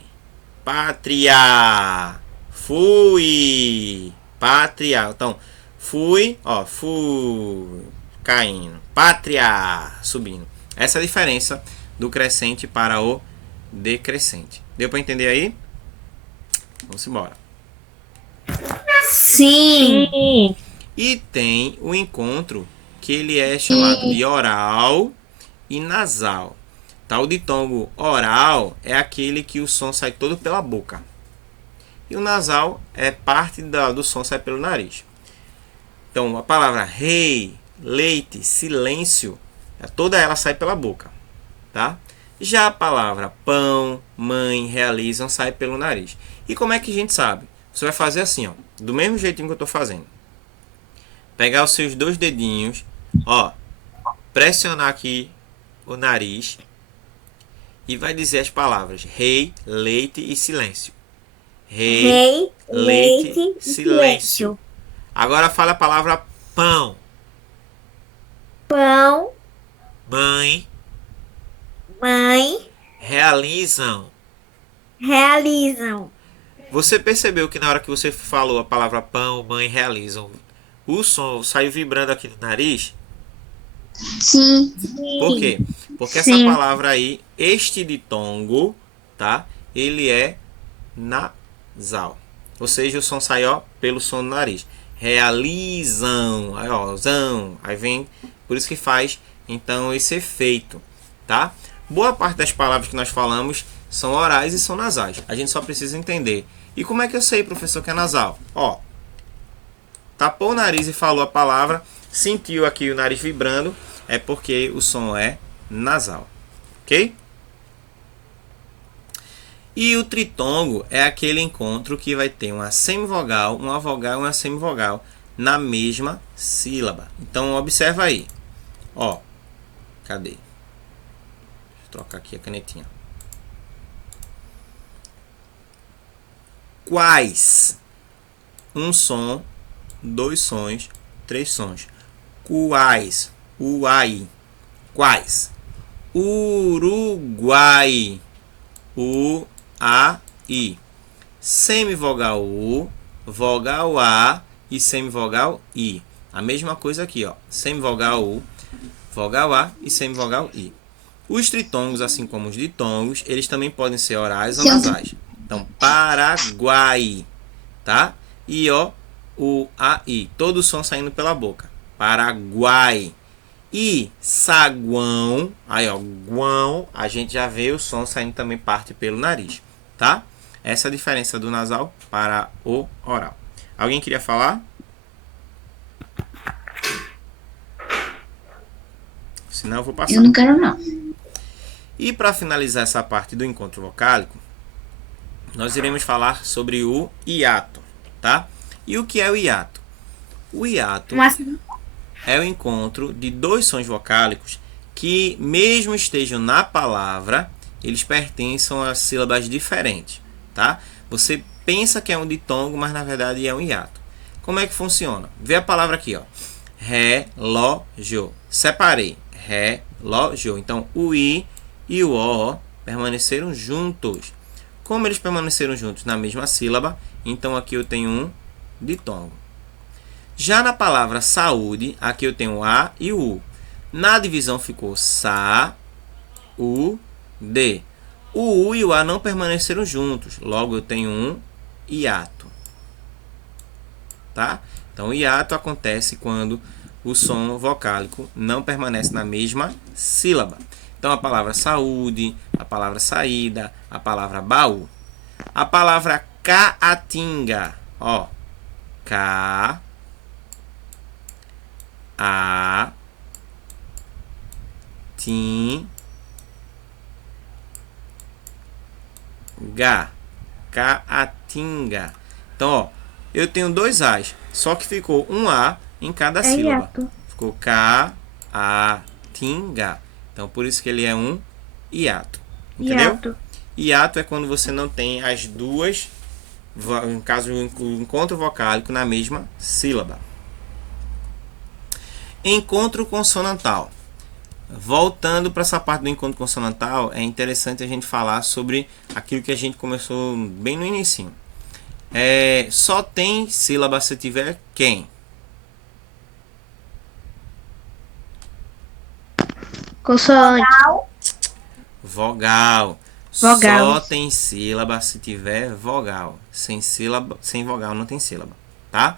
pátria, fui, pátria. Então, fui, ó, fui, caindo. Pátria, subindo. Essa é a diferença do crescente para o decrescente. Deu para entender aí? Vamos embora. Sim. E tem o encontro que ele é chamado de oral e nasal. Tá? O ditongo oral é aquele que o som sai todo pela boca. E o nasal é parte do som sai pelo nariz. Então, a palavra rei, leite, silêncio, toda ela sai pela boca. Tá? Já a palavra pão, mãe, realizam, sai pelo nariz. E como é que a gente sabe? Você vai fazer assim, ó, do mesmo jeitinho que eu estou fazendo. Pegar os seus dois dedinhos, ó, pressionar aqui o nariz e vai dizer as palavras rei, leite e silêncio. Rei, leite, silêncio. Agora fala a palavra pão. Pão, Mãe, mãe, realizam. realizam. Você percebeu que na hora que você falou a palavra pão, mãe, realizam, o som saiu vibrando aqui no nariz? Sim. Por quê? Porque essa palavra aí, este ditongo, tá? Ele é nasal. Ou seja, o som sai, ó, pelo som do nariz. Realizam. Aí, ó, zão. Aí vem, por isso que faz, então, esse efeito, tá? Boa parte das palavras que nós falamos são orais e são nasais. A gente só precisa entender. E como é que eu sei, professor, que é nasal? Ó, tapou o nariz e falou a palavra, sentiu aqui o nariz vibrando, é porque o som é nasal, ok? E o tritongo é aquele encontro que vai ter uma semivogal, uma vogal e uma semivogal na mesma sílaba. Então, observa aí. Ó, cadê? Deixa eu trocar aqui a canetinha. Quais? Um som, dois sons, três sons. Quais? Uai. Quais? Uruguai. U-A-I. Semivogal U, vogal A e semivogal I. A mesma coisa aqui, ó. Semivogal U, vogal A e semivogal I. Os tritongos, assim como os ditongos, eles também podem ser orais ou nasais. Então, Paraguai, tá? E ó, o AI, todo o som saindo pela boca. Paraguai. E saguão, aí ó, guão, a gente já vê o som saindo também parte pelo nariz, tá? Essa é a diferença do nasal para o oral. Alguém queria falar? Senão eu vou passar. Eu não quero, não. E para finalizar essa parte do encontro vocálico, nós iremos falar sobre o hiato, tá? E o que é o hiato? O hiato é o encontro de dois sons vocálicos que, mesmo estejam na palavra, eles pertencem a sílabas diferentes, tá? Você pensa que é um ditongo, mas na verdade é um hiato. Como é que funciona? Vê a palavra aqui, ó. Relógio. Separei. Relógio. Então, o I e o O permaneceram juntos. Como eles permaneceram juntos na mesma sílaba, então aqui eu tenho um ditongo. Já na palavra saúde, aqui eu tenho o A e o U. Na divisão ficou sa, u, d. O U e o A não permaneceram juntos, logo eu tenho um hiato. Tá? Então, o hiato acontece quando o som vocálico não permanece na mesma sílaba. Então, a palavra saúde, a palavra saída, a palavra baú. A palavra caatinga, ó, ca, a, tim, ga, caatinga. Então, ó, eu tenho dois A's, só que ficou um A em cada sílaba. hiato. Ficou caatinga. Então, por isso que ele é um hiato. Entendeu? Hiato. Hiato é quando você não tem as duas, no caso o encontro vocálico, na mesma sílaba. Encontro consonantal. Voltando para essa parte do encontro consonantal, é interessante a gente falar sobre aquilo que a gente começou bem no início. Só tem sílaba se tiver quem? Consoante. Vogal. Vogal. Só tem sílaba se tiver vogal. Sem sílaba, sem vogal não tem sílaba, tá?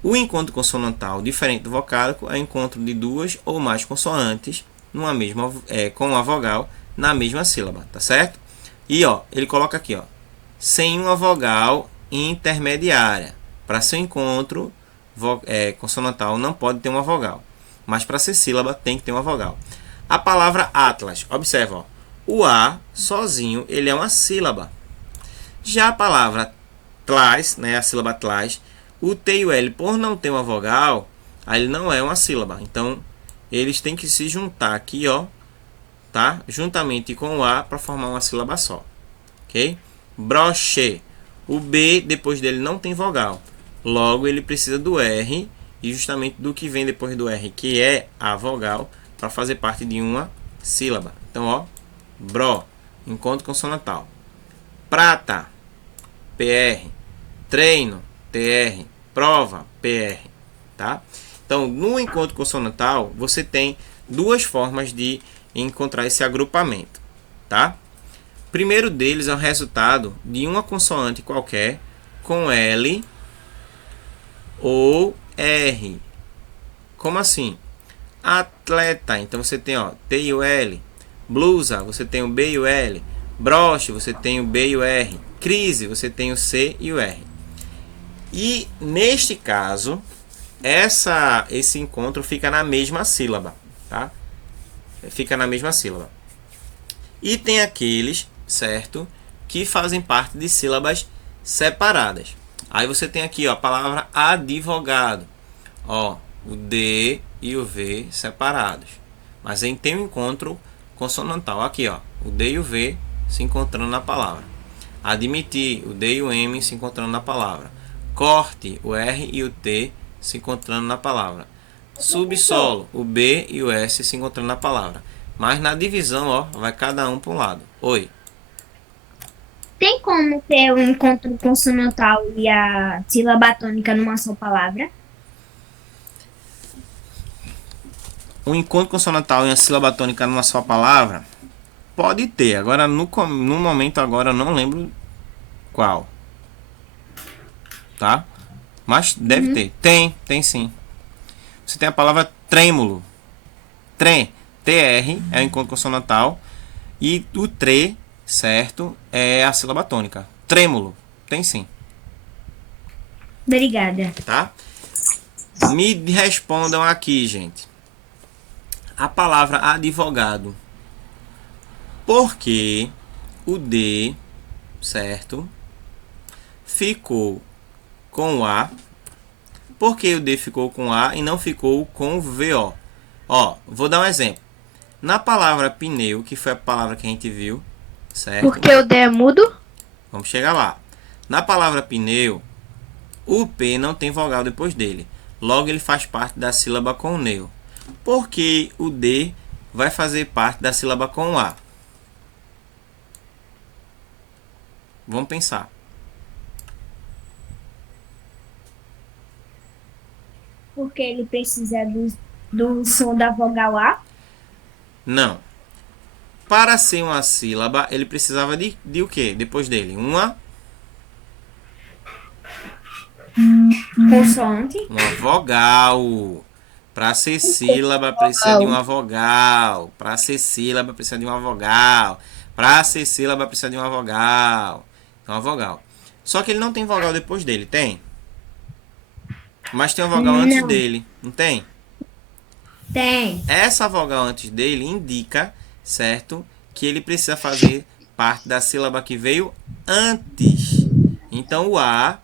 O encontro consonantal, diferente do vocálico, é o encontro de duas ou mais consoantes numa mesma, com a vogal na mesma sílaba, tá certo? E ó, ele coloca aqui, ó, sem uma vogal intermediária. Para ser encontro consonantal não pode ter uma vogal, mas para ser sílaba tem que ter uma vogal. A palavra Atlas, observa, ó, o A sozinho ele é uma sílaba. Já a palavra tlas, né, a sílaba tlas, o T e o L, por não ter uma vogal, aí ele não é uma sílaba. Então, eles têm que se juntar aqui, ó, tá? Juntamente com o A para formar uma sílaba só. Ok? Broche. O B, depois dele, não tem vogal. Logo, ele precisa do R e justamente do que vem depois do R, que é a vogal, para fazer parte de uma sílaba. Então, ó, bro, encontro consonantal. Prata, PR. Treino, TR. Prova, PR. Tá? Então, no encontro consonantal, você tem duas formas de encontrar esse agrupamento. Tá? O primeiro deles é o resultado de uma consoante qualquer com L ou R. Como assim? Atleta, então você tem, ó, T e o L. Blusa, você tem o B e o L. Broche, você tem o B e o R. Crise, você tem o C e o R. E neste caso, esse encontro fica na mesma sílaba, tá? Fica na mesma sílaba. E tem aqueles, certo, que fazem parte de sílabas separadas. Aí você tem aqui, ó, a palavra advogado. Ó, o D e o V separados. Mas aí tem um encontro consonantal. Aqui, ó, o D e o V se encontrando na palavra. Admitir, o D e o M se encontrando na palavra. Corte, o R e o T se encontrando na palavra. Subsolo, o B e o S se encontrando na palavra. Mas na divisão, ó, vai cada um para um lado. Oi. Tem como ter o encontro consonantal e a sílaba tônica numa só palavra? um encontro consonantal e uma sílaba tônica numa só palavra? Pode ter. Agora, no momento agora, eu não lembro qual. Tá? Mas deve ter. Tem sim. Você tem a palavra trêmulo. TR é o encontro consonantal. E o tre, certo, é a sílaba tônica. Trêmulo. Tem sim. Obrigada. Tá? Me respondam aqui, gente. A palavra advogado. Por que o D, certo, ficou com o A? Por que o D ficou com A e não ficou com o VO? Ó, vou dar um exemplo. Na palavra pneu, que foi a palavra que a gente viu, certo? Porque o D é mudo? Vamos chegar lá. Na palavra pneu, o P não tem vogal depois dele. Logo, ele faz parte da sílaba com o neo. Por que o D vai fazer parte da sílaba com o A? Vamos pensar. Porque ele precisa do som da vogal A. Não. Para ser uma sílaba, ele precisava de o quê? Depois dele? Uma Consoante. vogal. Para ser sílaba, precisa de uma vogal. Para ser sílaba, precisa de uma vogal. Para ser sílaba, precisa de uma vogal. Uma vogal. Só que ele não tem vogal depois dele, tem? Mas tem uma vogal antes dele, não tem? Tem. Essa vogal antes dele indica, certo, que ele precisa fazer parte da sílaba que veio antes. Então o A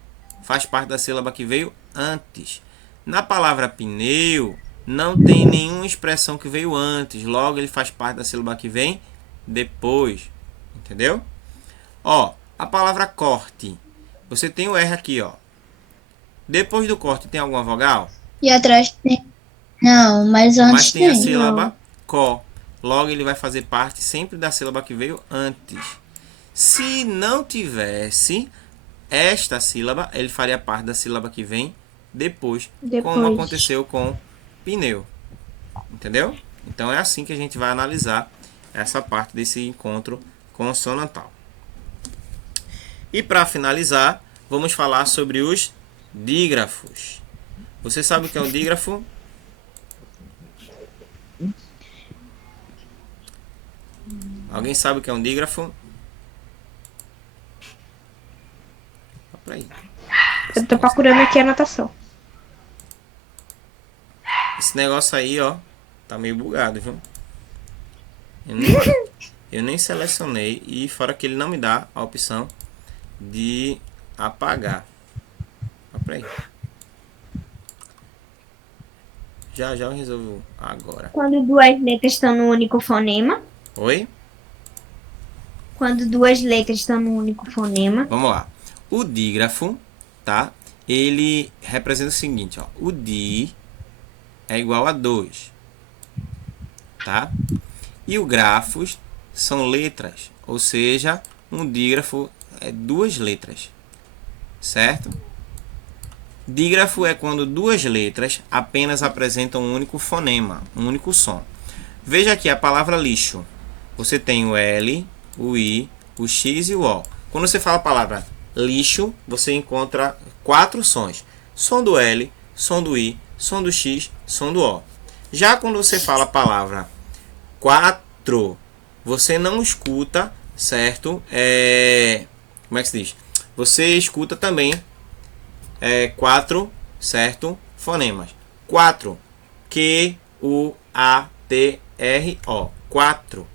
faz parte da sílaba que veio antes. Na palavra pneu, não tem nenhuma expressão que veio antes. Logo, ele faz parte da sílaba que vem depois. Entendeu? Ó, a palavra corte. Você tem o R aqui, ó. Depois do corte, tem alguma vogal? E atrás tem. Não, mas Mas antes tem a tem. sílaba có. Logo, ele vai fazer parte sempre da sílaba que veio antes. Se não tivesse esta sílaba, ele faria parte da sílaba que vem depois. Como aconteceu com pneu. Entendeu? Então, é assim que a gente vai analisar essa parte desse encontro consonantal. E para finalizar, vamos falar sobre os dígrafos. Você sabe o que é um dígrafo? Alguém sabe o que é um dígrafo? Aí. Eu tô procurando aqui a anotação. Esse negócio aí, ó, tá meio bugado, viu? Eu nem selecionei e fora que ele não me dá a opção de apagar. Peraí. Já eu resolvo agora. Quando duas letras estão no único fonema. Oi? Quando duas letras estão no único fonema. Vamos lá. O dígrafo, tá? Ele representa o seguinte, ó. O di é igual a 2, tá? E o grafos são letras, ou seja, um dígrafo é 2 letras, certo? Dígrafo é quando 2 letras apenas apresentam um único fonema, um único som. Veja aqui a palavra lixo. Você tem o L, o I, o X e o O. Quando você fala a palavra lixo, você encontra 4 sons. Som do L, som do I, som do X, som do O. Já quando você fala a palavra 4, você não escuta, certo? Como é que se diz? Você escuta também 4, certo? Fonemas. 4. Q, U, A, T, R, O. 4.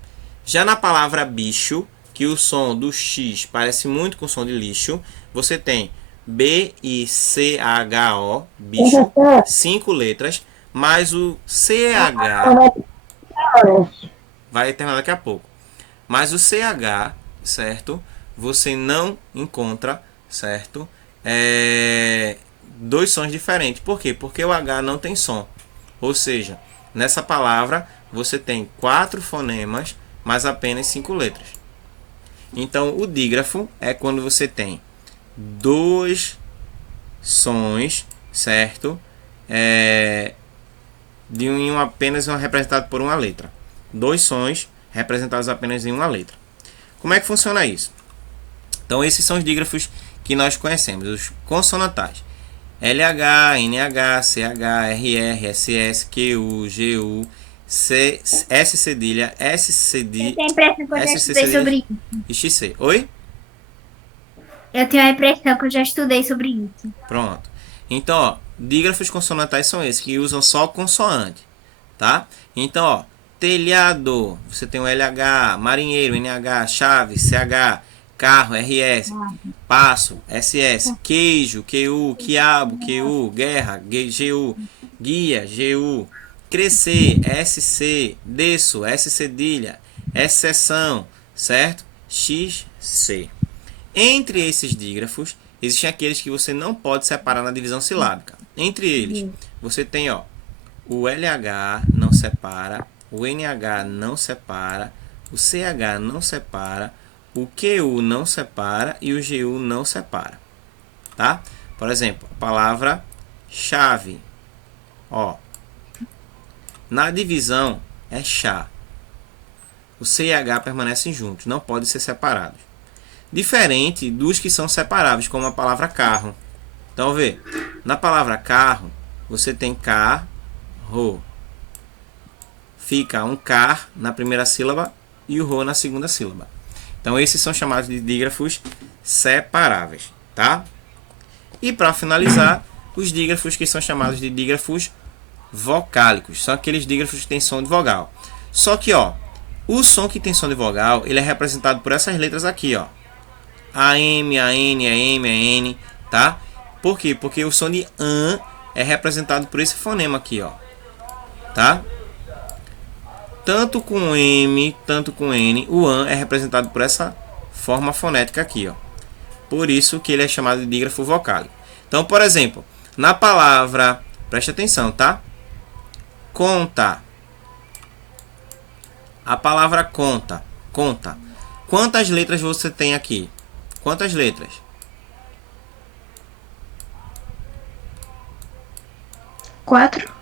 Já na palavra bicho, que o som do X parece muito com o som de lixo, você tem B, I, C, H, O, bicho, 5 letras, mais o CH, vai terminar daqui a pouco, mas o CH, certo? Você não encontra, certo? 2 sons diferentes. Por quê? Porque o H não tem som. Ou seja, nessa palavra você tem 4 fonemas, mas apenas 5 letras. Então, o dígrafo é quando você tem 2 sons, certo? de um apenas representado por uma letra. 2 sons representados apenas em uma letra. Como é que funciona isso? Então, esses são os dígrafos que nós conhecemos, os consonantais. LH, NH, CH, RR, SS, QU, GU, S cedilha, S cedilha, Eu tenho a impressão que eu já S estudei cedilha sobre isso. e XC. Oi? Eu tenho a impressão que eu já estudei sobre isso. Pronto. Então, ó, dígrafos consonantais são esses, que usam só consoante, tá? Então, ó, telhado, você tem o LH, marinheiro, NH, chave, CH, carro, RS, passo, SS, queijo, QU, quiabo, QU, guerra, GU, guia, GU, crescer, SC, desço, S cedilha, exceção, certo? XC. Entre esses dígrafos, existem aqueles que você não pode separar na divisão silábica. Entre eles, você tem, ó, o LH não separa, o NH não separa, o CH não separa, o QU não separa e o GU não separa, tá? Por exemplo, a palavra chave, ó, na divisão é chá. O C e H permanecem juntos, não podem ser separados. Diferente dos que são separáveis, como a palavra carro. Então, vê, na palavra carro, você tem carro. Fica um car na primeira sílaba e o ro na segunda sílaba. Então, esses são chamados de dígrafos separáveis, tá? E para finalizar, os dígrafos que são chamados de dígrafos vocálicos. São aqueles dígrafos que têm som de vogal. Só que, ó, o som que tem som de vogal, ele é representado por essas letras aqui, ó. A M, a N, a M, a N, tá? Por quê? Porque o som de an é representado por esse fonema aqui, ó. Tá? Tanto com M, tanto com N, o an é representado por essa forma fonética aqui, ó. Por isso que ele é chamado de dígrafo vocálico. Então, por exemplo, na palavra, preste atenção, tá? Conta. A palavra conta, conta. Quantas letras você tem aqui? Quantas letras? Quatro?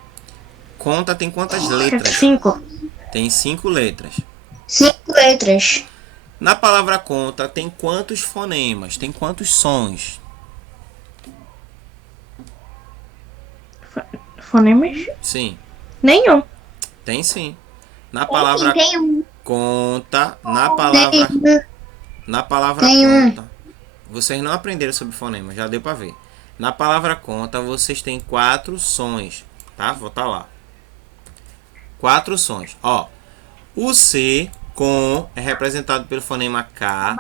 Conta tem quantas letras? 5. Tem 5 letras. 5 letras. Na palavra conta tem quantos fonemas? Tem quantos sons? Fonemas? Sim, Nenhum. tem sim. Na palavra Tem um. conta, na palavra Tem um. conta. Vocês não aprenderam sobre fonema, já deu para ver. Na palavra conta, vocês têm 4 sons, tá? Vou botar lá. 4 sons. Ó, o C com é representado pelo fonema K.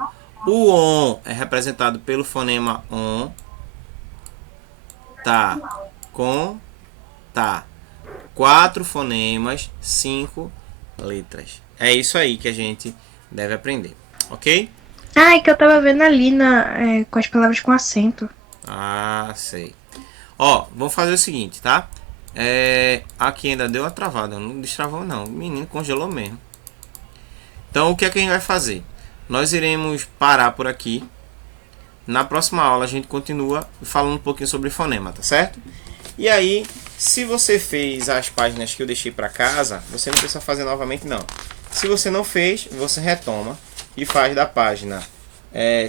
O ON é representado pelo fonema ON. Tá. Com tá. 4 fonemas, 5 letras. É isso aí que a gente deve aprender, ok? Ah, é que eu tava vendo ali com as palavras com acento. Ah, sei. Ó, vamos fazer o seguinte, tá? Aqui ainda deu uma travada, não destravou não. O menino congelou mesmo. Então, o que é que a gente vai fazer? Nós iremos parar por aqui. Na próxima aula a gente continua falando um pouquinho sobre fonema, tá certo? E aí, se você fez as páginas que eu deixei para casa, você não precisa fazer novamente não. Se você não fez, você retoma e faz da página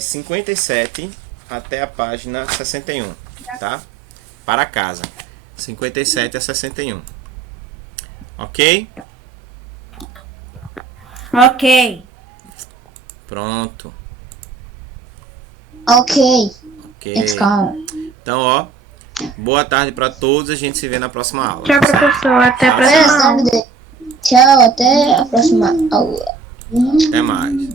57 até a página 61, tá? Para casa. 57 a 61. Ok? Ok. Pronto. Ok. Ok. Let's go. Então, ó, boa tarde para todos. A gente se vê na próxima aula. Tchau, professor. Até a Tchau. próxima aula. Tchau, até a próxima aula. Até mais.